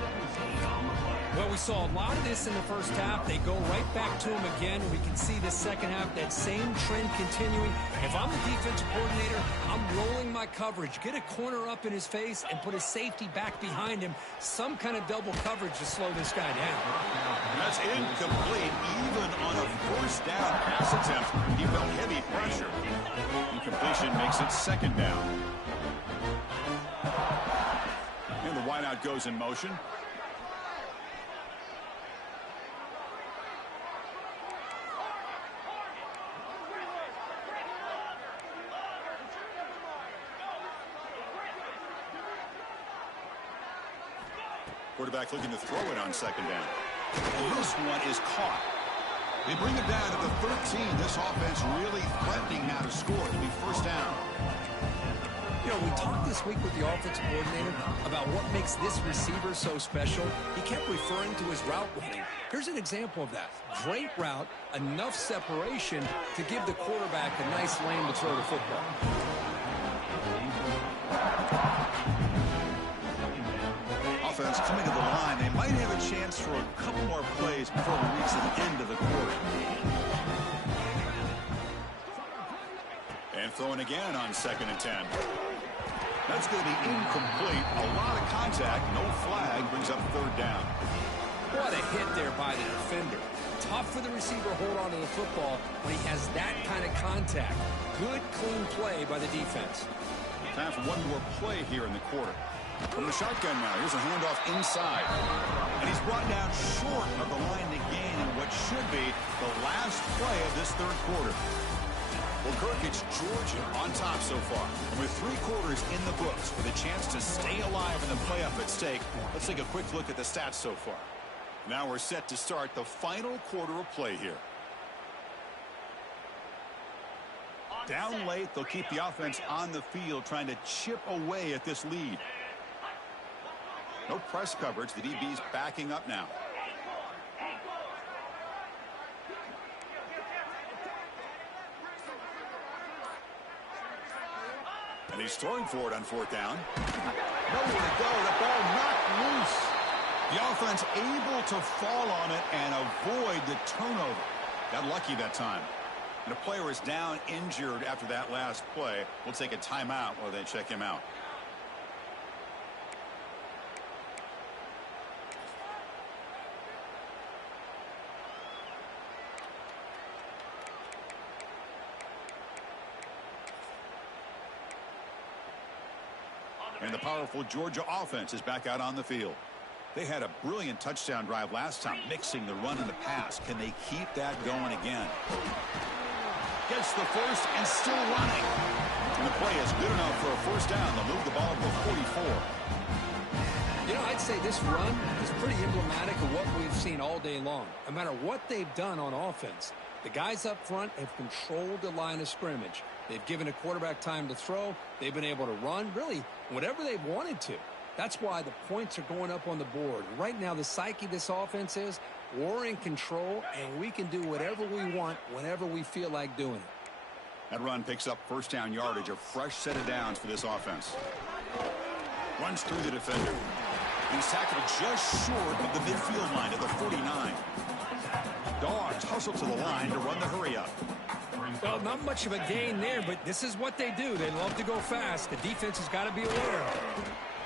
Well, we saw a lot of this in the first half. They go right back to him again. We can see the second half, that same trend continuing. If I'm the defensive coordinator, I'm rolling my coverage. Get a corner up in his face and put a safety back behind him. Some kind of double coverage to slow this guy down. That's incomplete. Even on a first down pass attempt, he felt heavy pressure. Incompletion makes it 2nd down. And the wideout goes in motion. Quarterback looking to throw it on 2nd down. This one is caught. They bring it down to the 13. This offense really threatening now to score. It'll be 1st down. You know, we talked this week with the offensive coordinator about what makes this receiver so special. He kept referring to his route running. Here's an example of that. Great route, enough separation to give the quarterback a nice lane to throw the football. Offense coming to the line. They might have a chance for a couple more plays before we reach the end of the quarter. And throwing again on 2nd and 10. That's going to be incomplete. A lot of contact. No flag. Brings up 3rd down. What a hit there by the defender. Tough for the receiver to hold on to the football when he has that kind of contact. Good, clean play by the defense. Time for one more play here in the quarter. From the shotgun now, here's a handoff inside. And he's brought down short of the line to gain in what should be the last play of this 3rd quarter. Well, Kirk, it's Georgia on top so far. And with 3 quarters in the books with a chance to stay alive in the playoff at stake, let's take a quick look at the stats so far. Now we're set to start the final quarter of play here. Down late, they'll keep the offense on the field trying to chip away at this lead. No press coverage. The DB's backing up now. And he's throwing for it on 4th down. Nowhere to go. The ball knocked loose. The offense able to fall on it and avoid the turnover. Got lucky that time. And a player is down injured after that last play. We'll take a timeout while they check him out. And the powerful Georgia offense is back out on the field. They had a brilliant touchdown drive last time, mixing the run and the pass. Can they keep that going again? Gets the first and still running. And the play is good enough for a first down. They'll move the ball to 44. You know, I'd say this run is pretty emblematic of what we've seen all day long. No matter what they've done on offense, the guys up front have controlled the line of scrimmage. They've given a quarterback time to throw. They've been able to run, really, whatever they've wanted to. That's why the points are going up on the board. Right now, the psyche of this offense is we're in control, and we can do whatever we want whenever we feel like doing it. That run picks up first down yardage, a fresh set of downs for this offense. Runs through the defender. He's tackled just short of the midfield line at the 49. Dogs hustle to the line to run the hurry-up. Well, not much of a gain there, but this is what they do. They love to go fast. The defense has got to be aware.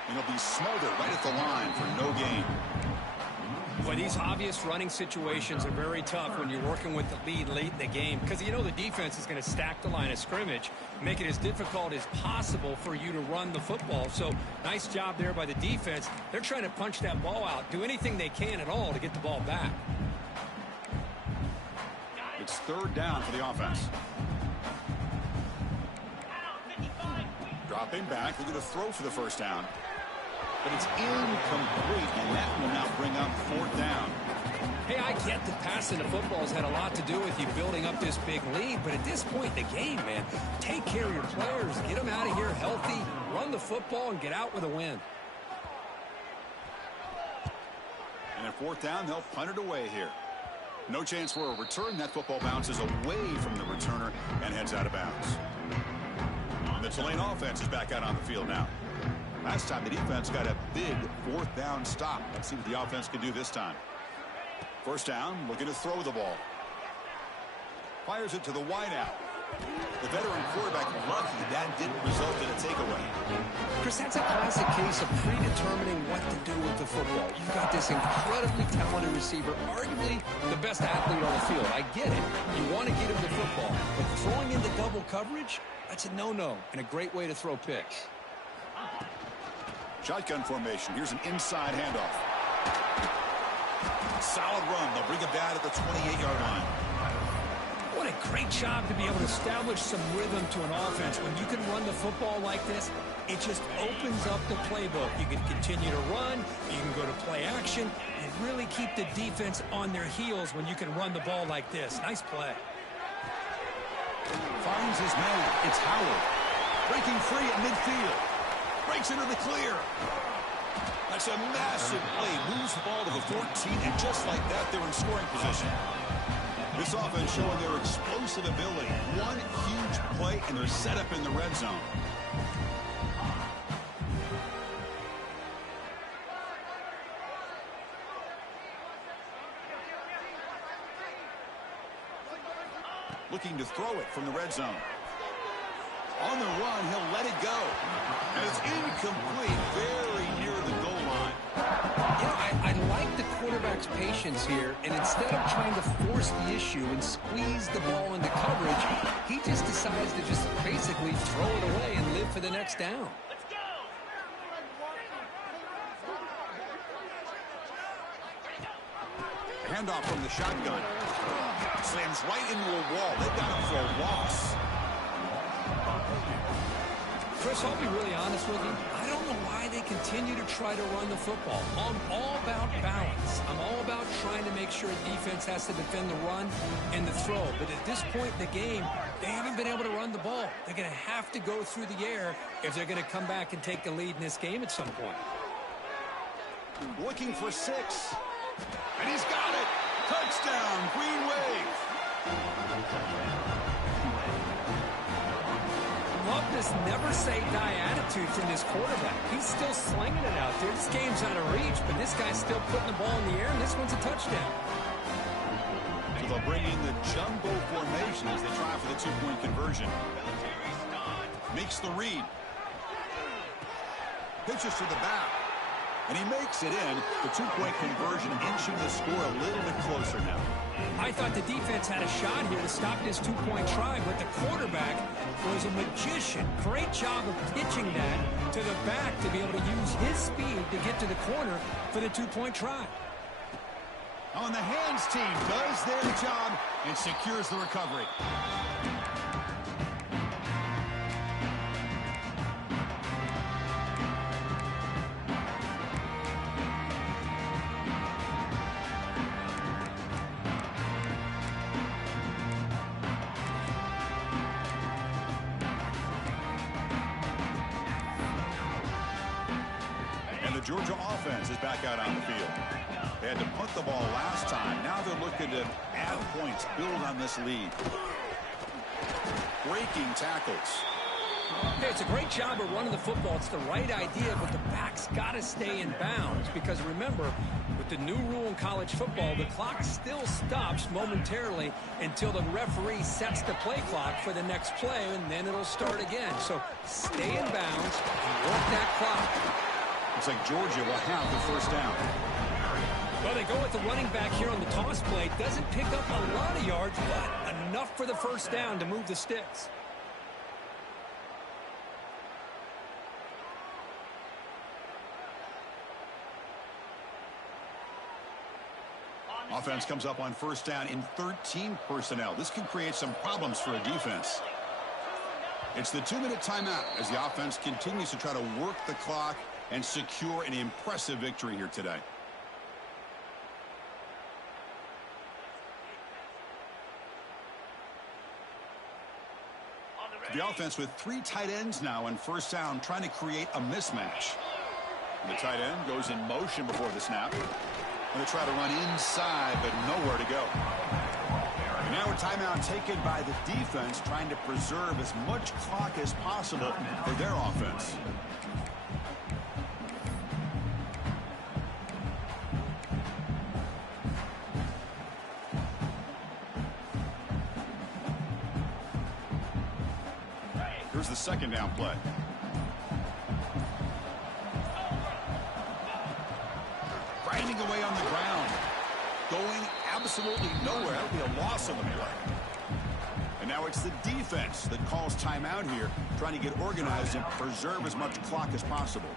And he'll be smothered right at the line for no gain. But these obvious running situations are very tough when you're working with the lead late in the game, because you know the defense is going to stack the line of scrimmage, make it as difficult as possible for you to run the football. So nice job there by the defense. They're trying to punch that ball out, do anything they can at all to get the ball back. It's third down for the offense. Dropping back, looking to throw for the first down. But it's incomplete, and that will now bring up fourth down. Hey, I get that passing the football has had a lot to do with you building up this big lead, but at this point in the game, man, take care of your players, get them out of here healthy, run the football, and get out with a win. And at fourth down, they'll punt it away here. No chance for a return. That football bounces away from the returner and heads out of bounds. And the Tulane offense is back out on the field now. Last time the defense got a big fourth down stop. Let's see what the offense can do this time. First down, looking to throw the ball. Fires it to the wideout. The veteran quarterback lucky that didn't result in a takeaway. Chris, that's a classic case of predetermining what to do with the football. You've got this incredibly talented receiver, arguably the best athlete on the field. I get it. You want to get him the football. But throwing into double coverage, that's a no-no and a great way to throw picks. Shotgun formation. Here's an inside handoff. Solid run. They'll bring it back at the 28-yard line. What a great job to be able to establish some rhythm to an offense. When you can run the football like this, it just opens up the playbook. You can continue to run. You can go to play action and really keep the defense on their heels when you can run the ball like this. Nice play. Finds his man. It's Howard. Breaking free at midfield. Breaks into the clear. That's a massive play. Moves the ball to the 14, and just like that, they're in scoring position. This offense showing their explosive ability. One huge play, and they're set up in the red zone. Looking to throw it from the red zone. On the run, he'll let it go. And it's incomplete, very near the goal line. I like the quarterback's patience here, and instead of trying to force the issue and squeeze the ball into coverage, he just decides to just basically throw it away and live for the next down. Handoff from the shotgun. Slams right into a wall. They've got him for a loss. Chris, I'll be really honest with you. I don't know why they continue to try to run the football. I'm all about balance. I'm all about trying to make sure a defense has to defend the run and the throw. But at this point in the game, they haven't been able to run the ball. They're going to have to go through the air if they're going to come back and take the lead in this game at some point. Looking for 6. And he's got it. Touchdown, Green Wave. Love this never-say-die attitude from this quarterback. He's still slinging it out there. This game's out of reach, but this guy's still putting the ball in the air, and this one's a touchdown. So they'll bring in the jumbo formation as they try for the two-point conversion. Makes the read. Pitches to the back. And he makes it in. The two-point conversion inching the score a little bit closer now. I thought the defense had a shot here to stop this two-point try, but the quarterback was a magician. Great job of pitching that to the back to be able to use his speed to get to the corner for the two-point try. On the hands team does their job and secures the recovery. The Georgia offense is back out on the field. They had to punt the ball last time. Now they're looking to add points, build on this lead. Breaking tackles. Hey, it's a great job of running the football. It's the right idea, but the back's got to stay in bounds because remember, with the new rule in college football, the clock still stops momentarily until the referee sets the play clock for the next play, and then it'll start again. So stay in bounds and work that clock. Looks like Georgia will have the first down. Well, they go with the running back here on the toss play. Doesn't pick up a lot of yards, but enough for the first down to move the sticks. Offense comes up on first down in 13 personnel. This can create some problems for a defense. It's the 2-minute timeout as the offense continues to try to work the clock and secure an impressive victory here today. The offense with 3 tight ends now on first down, trying to create a mismatch. The tight end goes in motion before the snap. And they try to run inside, but nowhere to go. And now a timeout taken by the defense, trying to preserve as much clock as possible for their offense. Here's the second down play. Grinding away on the ground. Going absolutely nowhere. That would be a loss on the play. And now it's the defense that calls timeout here, trying to get organized and preserve as much clock as possible.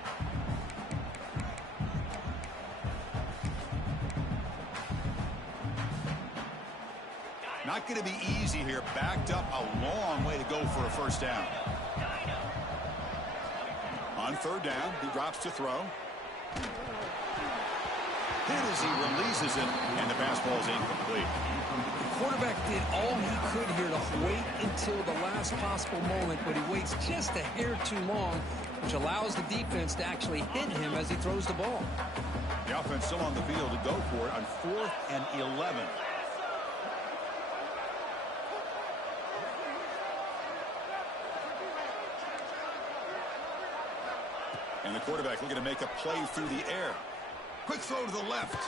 Not going to be easy here. Backed up a long way to go for a first down. On third down, he drops to throw. Hit as he releases it, and the pass ball is incomplete. The quarterback did all he could here to wait until the last possible moment, but he waits just a hair too long, which allows the defense to actually hit him as he throws the ball. The offense still on the field to go for it on 4th and 11. And the quarterback looking to make a play through the air. Quick throw to the left.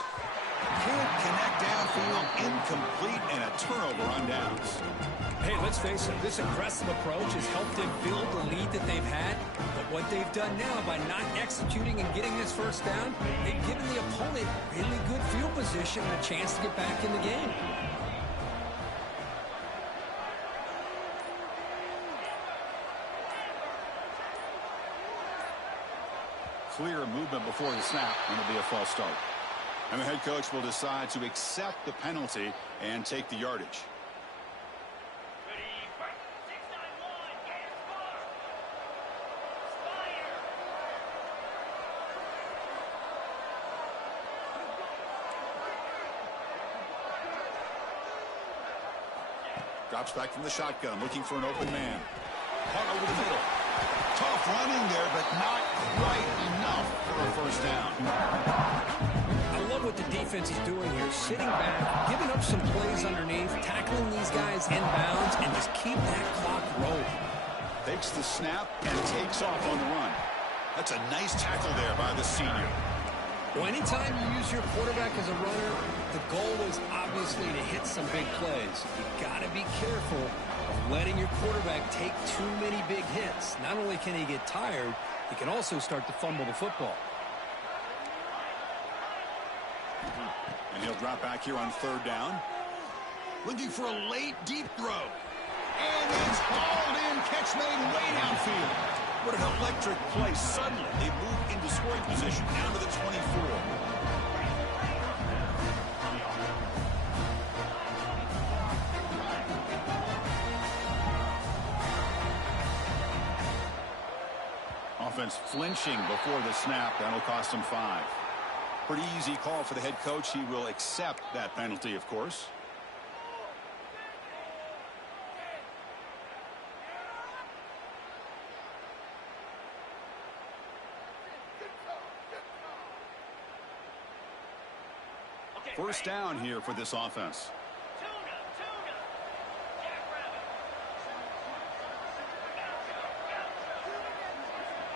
Can't connect downfield, incomplete, and a turnover on downs. Hey, let's face it, this aggressive approach has helped them build the lead that they've had. But what they've done now by not executing and getting this first down, they've given the opponent really good field position and a chance to get back in the game. Clear movement before the snap, and it'll be a false start. And the head coach will decide to accept the penalty and take the yardage. Drops back from the shotgun, looking for an open man. Caught over the middle. Tough running there, but not quite enough for a first down. I love what the defense is doing here. Sitting back, giving up some plays underneath, tackling these guys inbounds, and just keep that clock rolling. Takes the snap and takes off on the run. That's a nice tackle there by the senior. Well, anytime you use your quarterback as a runner, the goal is obviously to hit some big plays. You've got to be careful of letting your quarterback take too many big hits. Not only can he get tired, he can also start to fumble the football. And he'll drop back here on third down. Looking for a late, deep throw. And it's hauled in. Catch made way downfield. What an electric play. Suddenly, they move into scoring position down to the 24. Offense flinching before the snap. That'll cost him 5. Pretty easy call for the head coach. He will accept that penalty, of course. First down here for this offense.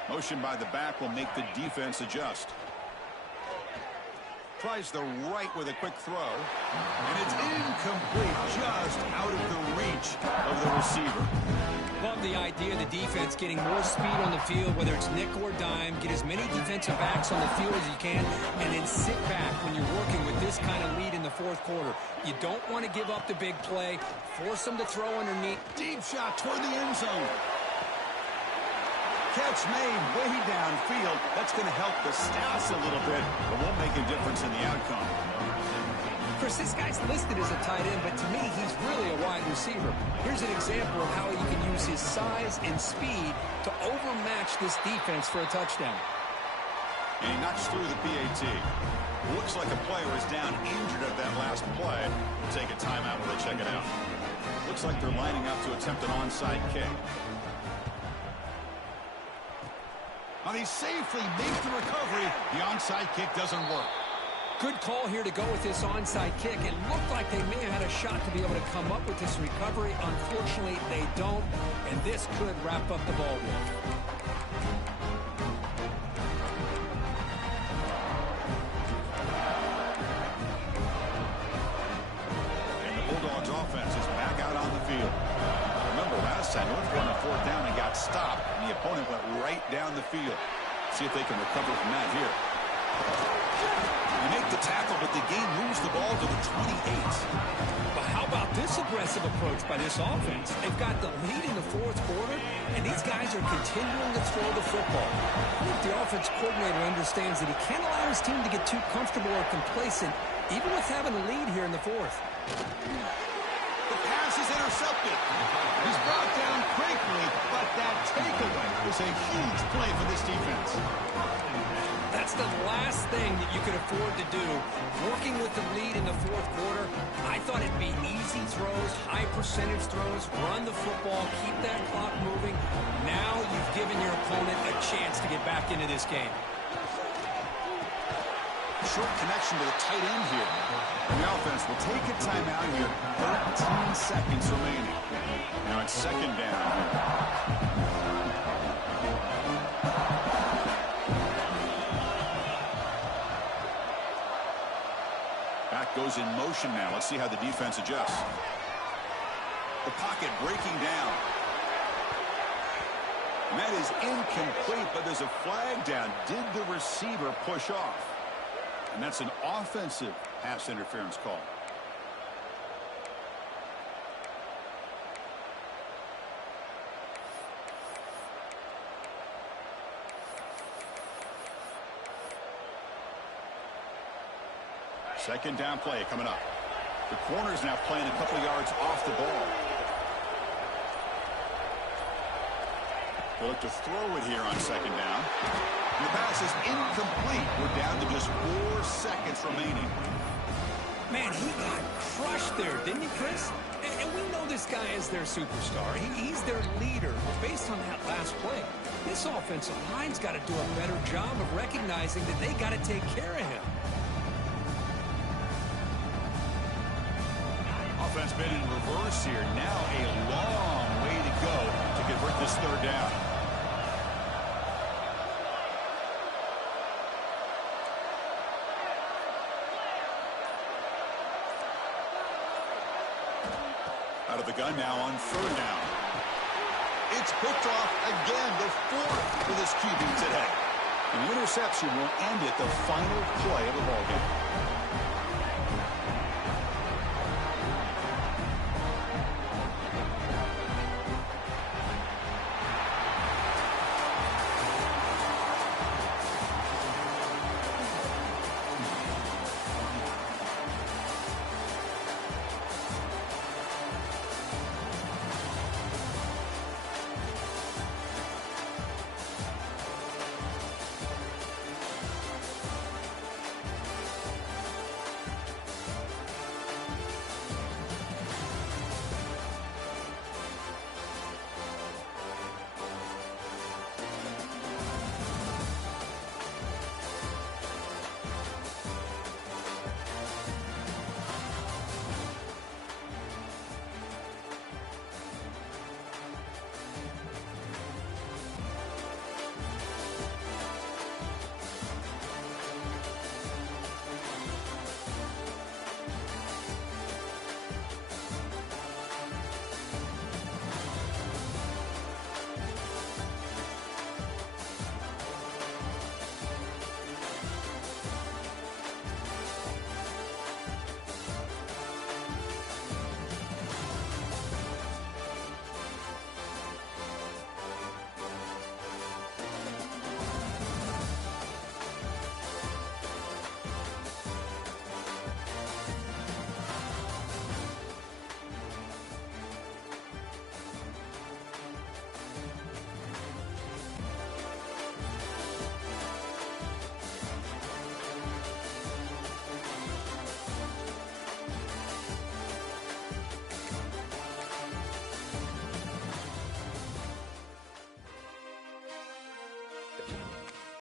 Motion by the back will make the defense adjust. Tries the right with a quick throw. And it's incomplete, just out of the reach of the receiver. Love the idea of the defense getting more speed on the field, whether it's nickel or dime. Get as many defensive backs on the field as you can, and then sit back when you're working with this kind of lead in the fourth quarter. You don't want to give up the big play. Force them to throw underneath. Deep shot toward the end zone. Catch made way downfield. That's going to help the stats a little bit, but won't make a difference in the outcome. Chris, this guy's listed as a tight end, but to me, he's really a wide receiver. Here's an example of how he can use his size and speed to overmatch this defense for a touchdown. And he knocks through the PAT. Looks like a player is down injured at that last play. We'll take a timeout while they check it out. Looks like they're lining up to attempt an onside kick. Now he safely makes the recovery. The onside kick doesn't work. Good call here to go with this onside kick. It looked like they may have had a shot to be able to come up with this recovery. Unfortunately, they don't, and this could wrap up the ball game. And the Bulldogs offense is back out on the field. Remember last time, North won a fourth down and got stopped, and the opponent went right down the field. See if they can recover from that here. They make the tackle, but the game moves the ball to the 28. But how about this aggressive approach by this offense? They've got the lead in the fourth quarter, and these guys are continuing to throw the football. I think the offense coordinator understands that he can't allow his team to get too comfortable or complacent, even with having a lead here in the fourth. The pass is intercepted. He's brought down quickly, but that takeaway is a huge play for this defense. That's the last thing that you could afford to do. Working with the lead in the fourth quarter, I thought it'd be easy throws, high percentage throws, run the football, keep that clock moving. Now you've given your opponent a chance to get back into this game. Short connection to the tight end here. The offense will take a timeout here. 13 seconds remaining. Now it's second down. Back goes in motion now. Let's see how the defense adjusts. The pocket breaking down. And that is incomplete, but there's a flag down. Did the receiver push off? And that's an offensive pass interference call. Second down play coming up. The corner's now playing a couple yards off the ball. They look to throw it here on second down. And the pass is incomplete. We're down to just 4 seconds remaining. Man, he got crushed there, didn't he, Chris? And we know this guy is their superstar. He's their leader. But based on that last play, this offensive line's got to do a better job of recognizing that they got to take care of him. Offense been in reverse here. Now a long way to go to convert this third down. Out of the gun now on third down. It's picked off again, the fourth for this QB today. And the interception will end it, the final play of the ballgame.